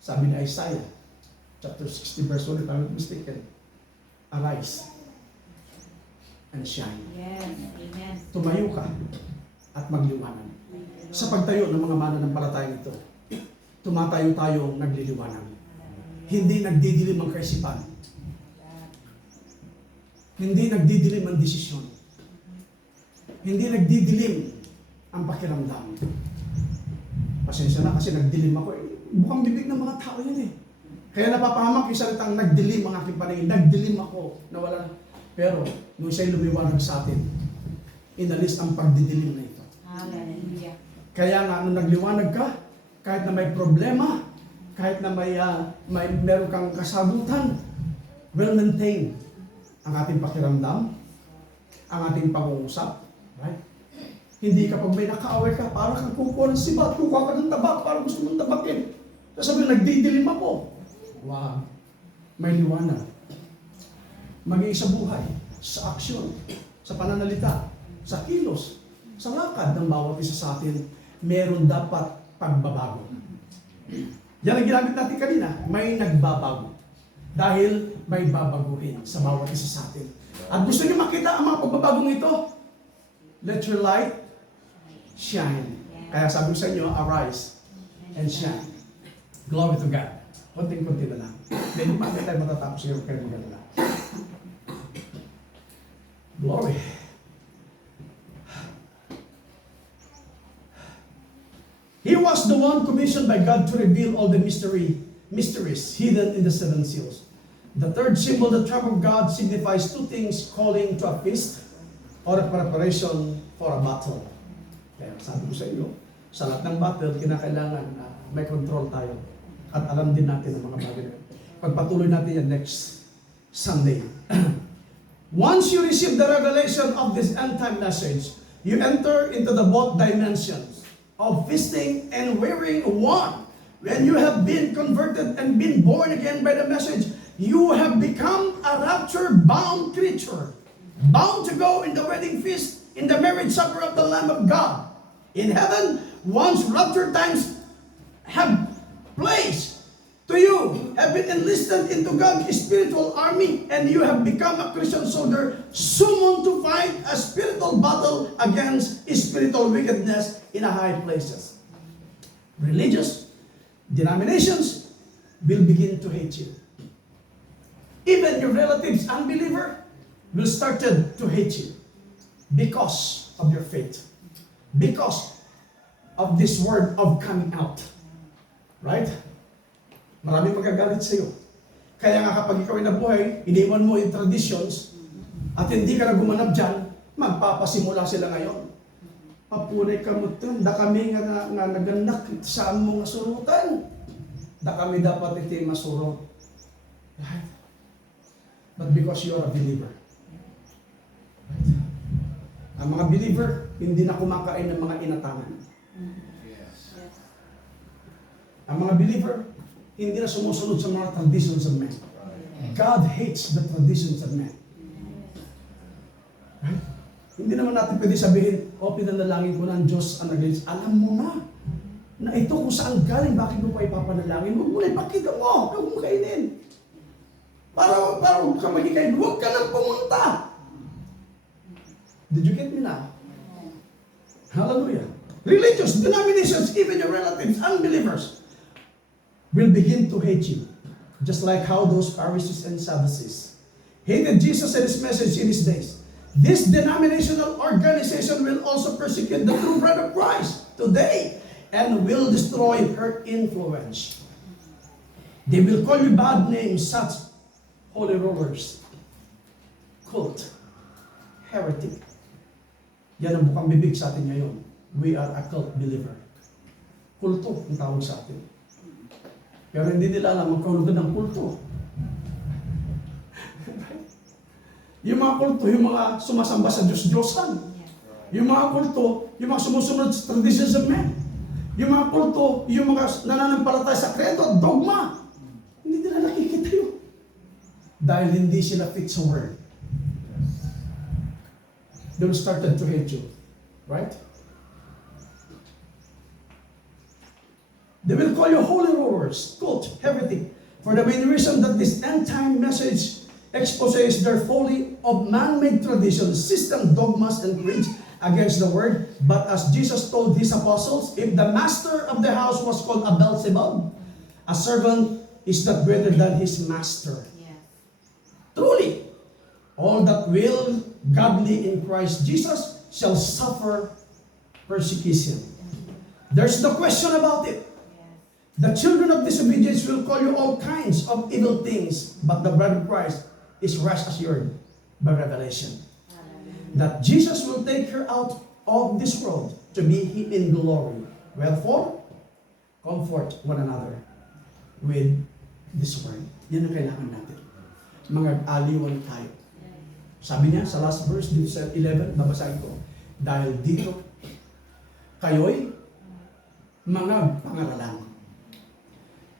Sabi ni Isaiah, chapter 60 verse 1, if I'm not mistaken, arise and shine. Yes. Amen. Tumayo ka at magliwanag. Sa pagtayo ng mga mananampalatayang ito, tumatayo tayo nagliliwanag. Hindi nagdidilim ang kaisipan. Hindi nagdidilim ang desisyon. Hindi nagdidilim ang pakiramdam. Pasensya na kasi nagdilim ako eh. Bukang bibig ng mga tao yun eh. Kaya napapahamak yung salitang nagdilim ang aking paningin. Nagdilim ako. Nawala na. Pero, nung siya'y lumiwanag sa atin, inalis ang pagdidilim na ito. Hallelujah. Kaya nga, nung nagliwanag ka, kahit na may problema, kahit na meron kang kasagutan, well-maintained ang ating pakiramdam, ang ating pag-uusap. Right? Hindi kapag may nakaaway ka, parang kang kukuha ng sibat, kukuha ka ng tabak, parang gusto mong tabakin. Tapos sabi, nagdidilim ako. Wow. May liwanag. Maging sa buhay, sa aksyon, sa pananalita, sa kilos, sa lakad ng bawat isa sa atin, meron dapat pagbabago. Yan ang ginamit natin kanina, may nagbabago. Dahil may babaguhin sa bawat isa sa atin. At gusto niyo makita ang mga pagbabagong ito? Let your light shine. Kaya sabi ko sa inyo, arise and shine. Glory to God. Konting-konti na lang. Then pa tayo matatapos yung kayo maganda. Glory. He was the one commissioned by God to reveal all the mysteries hidden in the seven seals. The third symbol, the trump of God, signifies two things: calling to a feast or a preparation for a battle. Kaya sabi ko sa inyo, sa lahat ng battle, kinakailangan na may control tayo. At alam din natin ang mga bagay. Pagpatuloy natin yan next Sunday. Once you receive the revelation of this end-time message, you enter into the both dimensions of feasting and wearing one. When you have been converted and been born again by the message, you have become a rapture-bound creature, bound to go in the wedding feast, in the marriage supper of the Lamb of God. In heaven, once rapture times have place to you, have been enlisted into God's spiritual army, and you have become a Christian soldier, summoned to fight a spiritual battle against spiritual wickedness in high places. Religious denominations will begin to hate you. Even your relatives, unbeliever, will start to hate you because of your faith, because of this word of coming out. Right? Maraming magagalit sa iyo. Kaya nga kapag ikaw ay nabuhay, iniwan mo yung traditions, at hindi ka na gumanap dyan, magpapasimula sila ngayon. Papunay ka mo ito, da kami nga naganak sa among surutan. Da kami dapat iti masurot. Right? But because you are a believer. Right? Ang mga believer, hindi na kumakain ng mga inatangan. Yes. Ang mga believer, hindi na sumusunod sa mga traditions of men. God hates the traditions of men. Right? Hindi naman natin pwede sabihin, pinanalangin ko na ang Diyos ang naglilis. Alam mo na ito kung saan galing, bakit mo pa ipapanalangin? Huwag mo na ipakita mo, huwag mo kainin. Para huwag ka magikain, huwag ka nang pumunta. Did you get me now? Hallelujah. Religious denominations, even your relatives, unbelievers, will begin to hate you. Just like how those Pharisees and Sadducees hated Jesus and His message in His days. This denominational organization will also persecute the true bride of Christ today and will destroy her influence. They will call you bad names such holy rollers, cult, heretic. Yan ang bukang bibig sa atin ngayon. We are a cult believer. Kulto ang tawag sa atin. Pero hindi nila alam ang kahulugan ng kulto. Yung mga kulto, yung mga sumasamba sa Diyos-Diyosan. Yung mga kulto, yung mga sumusunod sa traditions of men. Yung mga kulto, yung mga nananampalataya sa credo at dogma. Hindi nila nakikita yun. Dahil hindi sila fit sa word. They will started to hate you. Right? They will call you holy rollers, cult, everything. For the main reason that this end-time message exposes their folly of man-made traditions, system, dogmas, and creeds against the word. But as Jesus told his apostles, if the master of the house was called a Beelzebub, a servant is not greater than his master. Yes. Truly, all that will godly in Christ Jesus shall suffer persecution. There's no question about it. The children of disobedience will call you all kinds of evil things, but the bride of Christ is rest assured by revelation that Jesus will take her out of this world to meet him in glory. Wherefore, comfort one another with this word. Yan ang kailangan natin. Mag-aliwan tayo. Sabi niya sa last verse, dito sa 11, babasahin ko. Dahil dito, kayo'y mga pangaralan,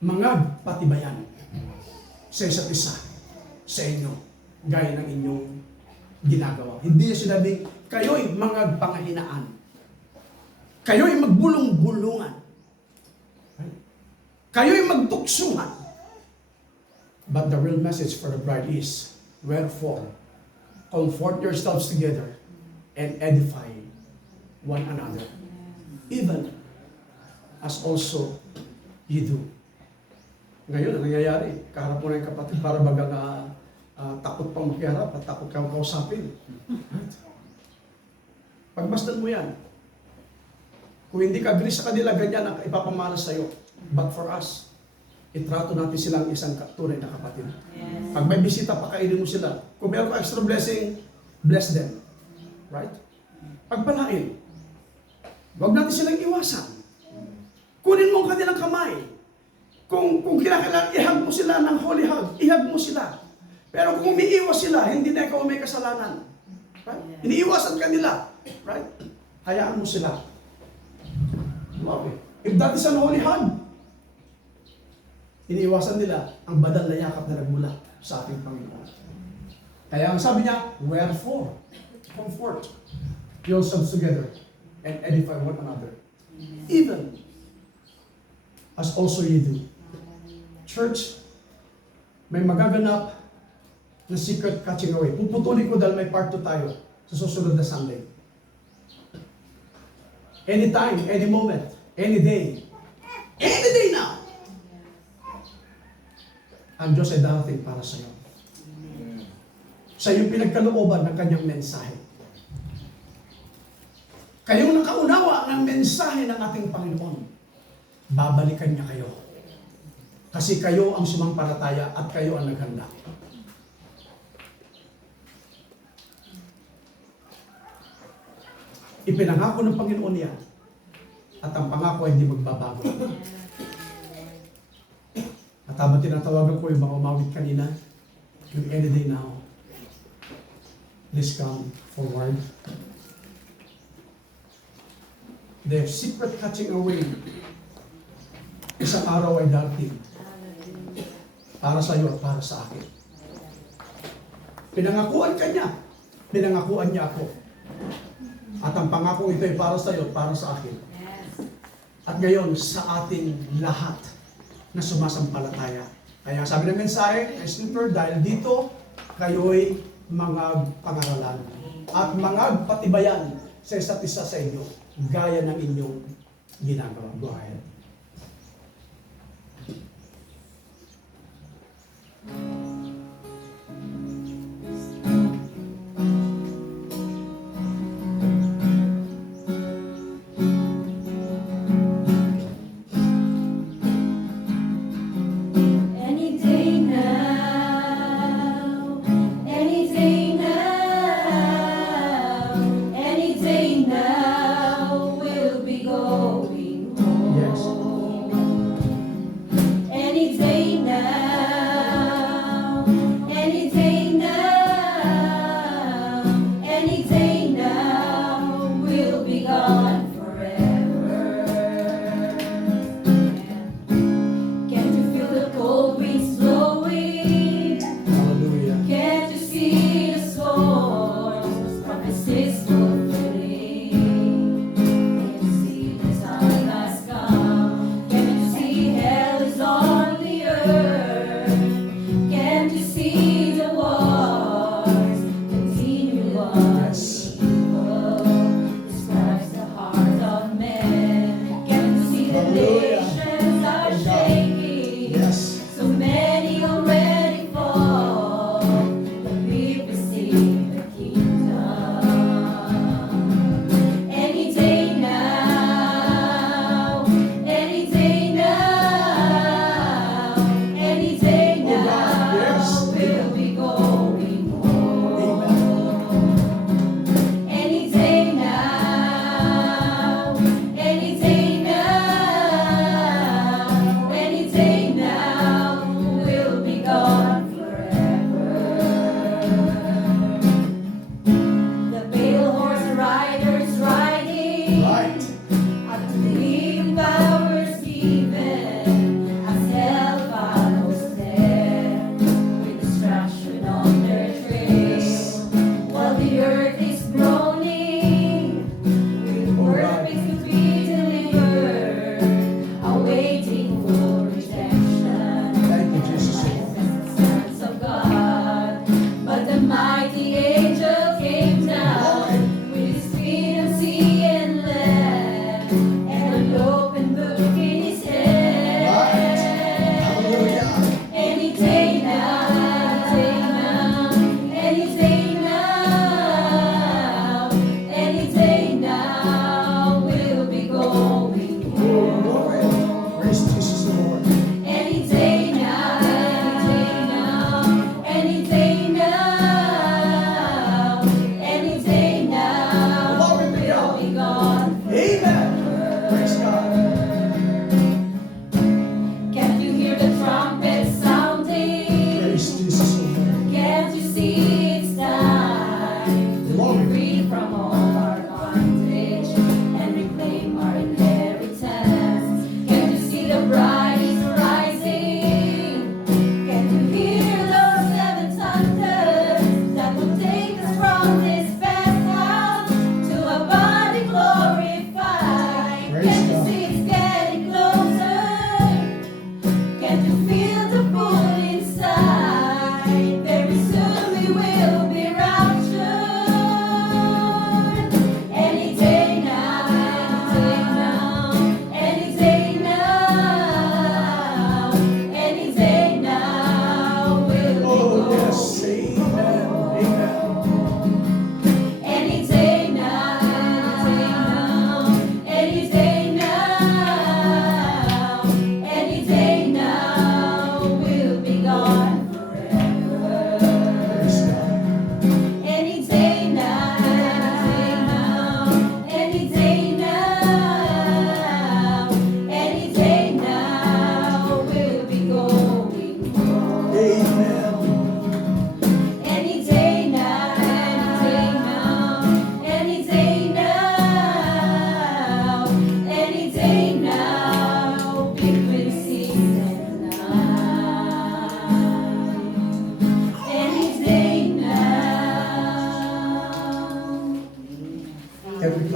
mga patibayan sa isa't isa, sa inyo, gaya ng inyong ginagawa. Hindi niya sinabing, kayo'y mga pangahinaan. Kayo'y magbulong-bulungan. Kayo'y magtuksuhan. But the real message for the bride is, wherefore, comfort yourselves together and edify one another, even as also you do. Ngayon, nangyayari, kaharap mo na yung kapatid para bagang takot pang makiharap at takot kang kausapin. Right? Pagmasdan mo yan. Kung hindi ka agree sa kanila, ganyan ang ipapamalas sa'yo. But for us, itrato natin silang isang tunay na kapatid. Yes. Pag may bisita, pakainin mo sila. Kung meron ka extra blessing, bless them. Right? Pagpalain. Huwag natin silang iwasan. Kunin mo ang kanilang kamay. Kung kinakailangan, ihag mo sila ng holy hug. Ihag mo sila. Pero kung umiiwas sila, hindi na ikaw may kasalanan. Right? Iniiwasan ka nila. Right? Hayaan mo sila. Okay. If that is an holy hug, iniiwasan nila ang badal na yakap na nagmula sa ating Panginoon. Kaya ang sabi niya, wherefore, comfort yourselves together and edify one another. Even as also you do. Church, may magaganap na secret catching away. Puputulin ko dahil may part 2 tayo sa susunod na Sunday. Anytime, any moment, any day now, ang Diyos ay darating para sa iyo. Sa iyong pinagkalooban ng kanyang mensahe. Kayong nakaunawa ng mensahe ng ating Panginoon, babalikan niya kayo. Kasi kayo ang sumampalataya at kayo ang naghanda. Ipinangako ng Panginoon yan. At ang pangako ay hindi magbabago. At habang tinatawagan ko yung mga umawit kanina, yung any day now, please come forward. The secret catching away, isang araw ay darating. Para sa iyo at para sa akin. Pinangakuan ka niya. Pinangakuan niya ako. At ang pangako ito ay para sa iyo at para sa akin. At ngayon, sa ating lahat na sumasampalataya. Kaya sabi ng mensahe, Sniper, dahil dito, kayo'y mga pangaralan at mga patibayan sa isa't isa sa inyo, gaya ng inyong ginagawa. Go ahead.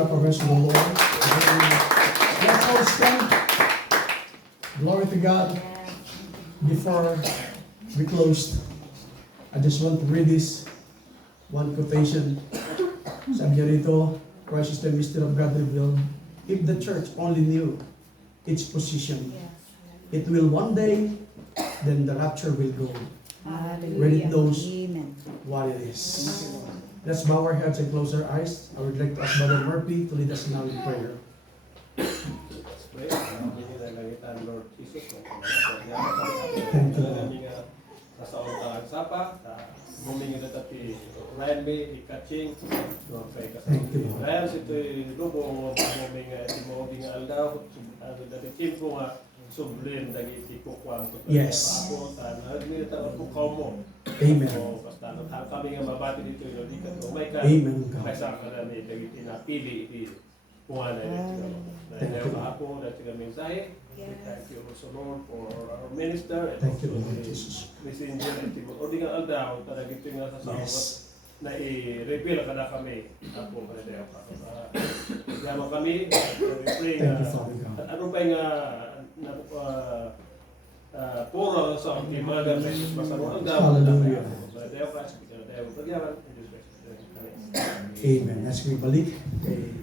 clap of hands to the Lord. Let's all stand. Glory to God. Before we close, I just want to read this one quotation. Sabi niya rito, Christ is the mystery of God revealed. If the church only knew its position, it will one day, then the rapture will go. When it knows Amen. what it is. Let's bow our heads and close our eyes. I would like to ask Brother Murphy to lead us now in prayer. Pray. Panginoon Lord Jesus. Thank you, Lord. Namin nasa utang sapa, bumingin na tapi Ryan May, Ikaching, Thank you, Lord. Ryan, ito lubo, bumingin timoding aldaw, dati timpo nga, sublim, dagi tikukwang ko. Yes. Ako, nagminita ko mo. Amen. O, basta, kami nga mabati dito, hindi ka to, may ka, Amen, God. may sa kanami, dagi tinapili, kuha na yun. Thank you. Ako, dati kami mensahe. Thank you also Lord for our minister. Thank you, Lord Jesus. Messenger at Tibot. O di nga aldaw, talagang ito nga sa Yes. na i-reveal ka na kami. Ako, kanadayo ka. Yaman kami, pray Thank you, nga, Father God. at ano pa yung puro sa imagan sa Jesus Masarong aldaw. Hallelujah. Kanadayo ka, kanadayo ka. Pagyaman, in Jesus Christ. Amen. Amen. Let's balik kay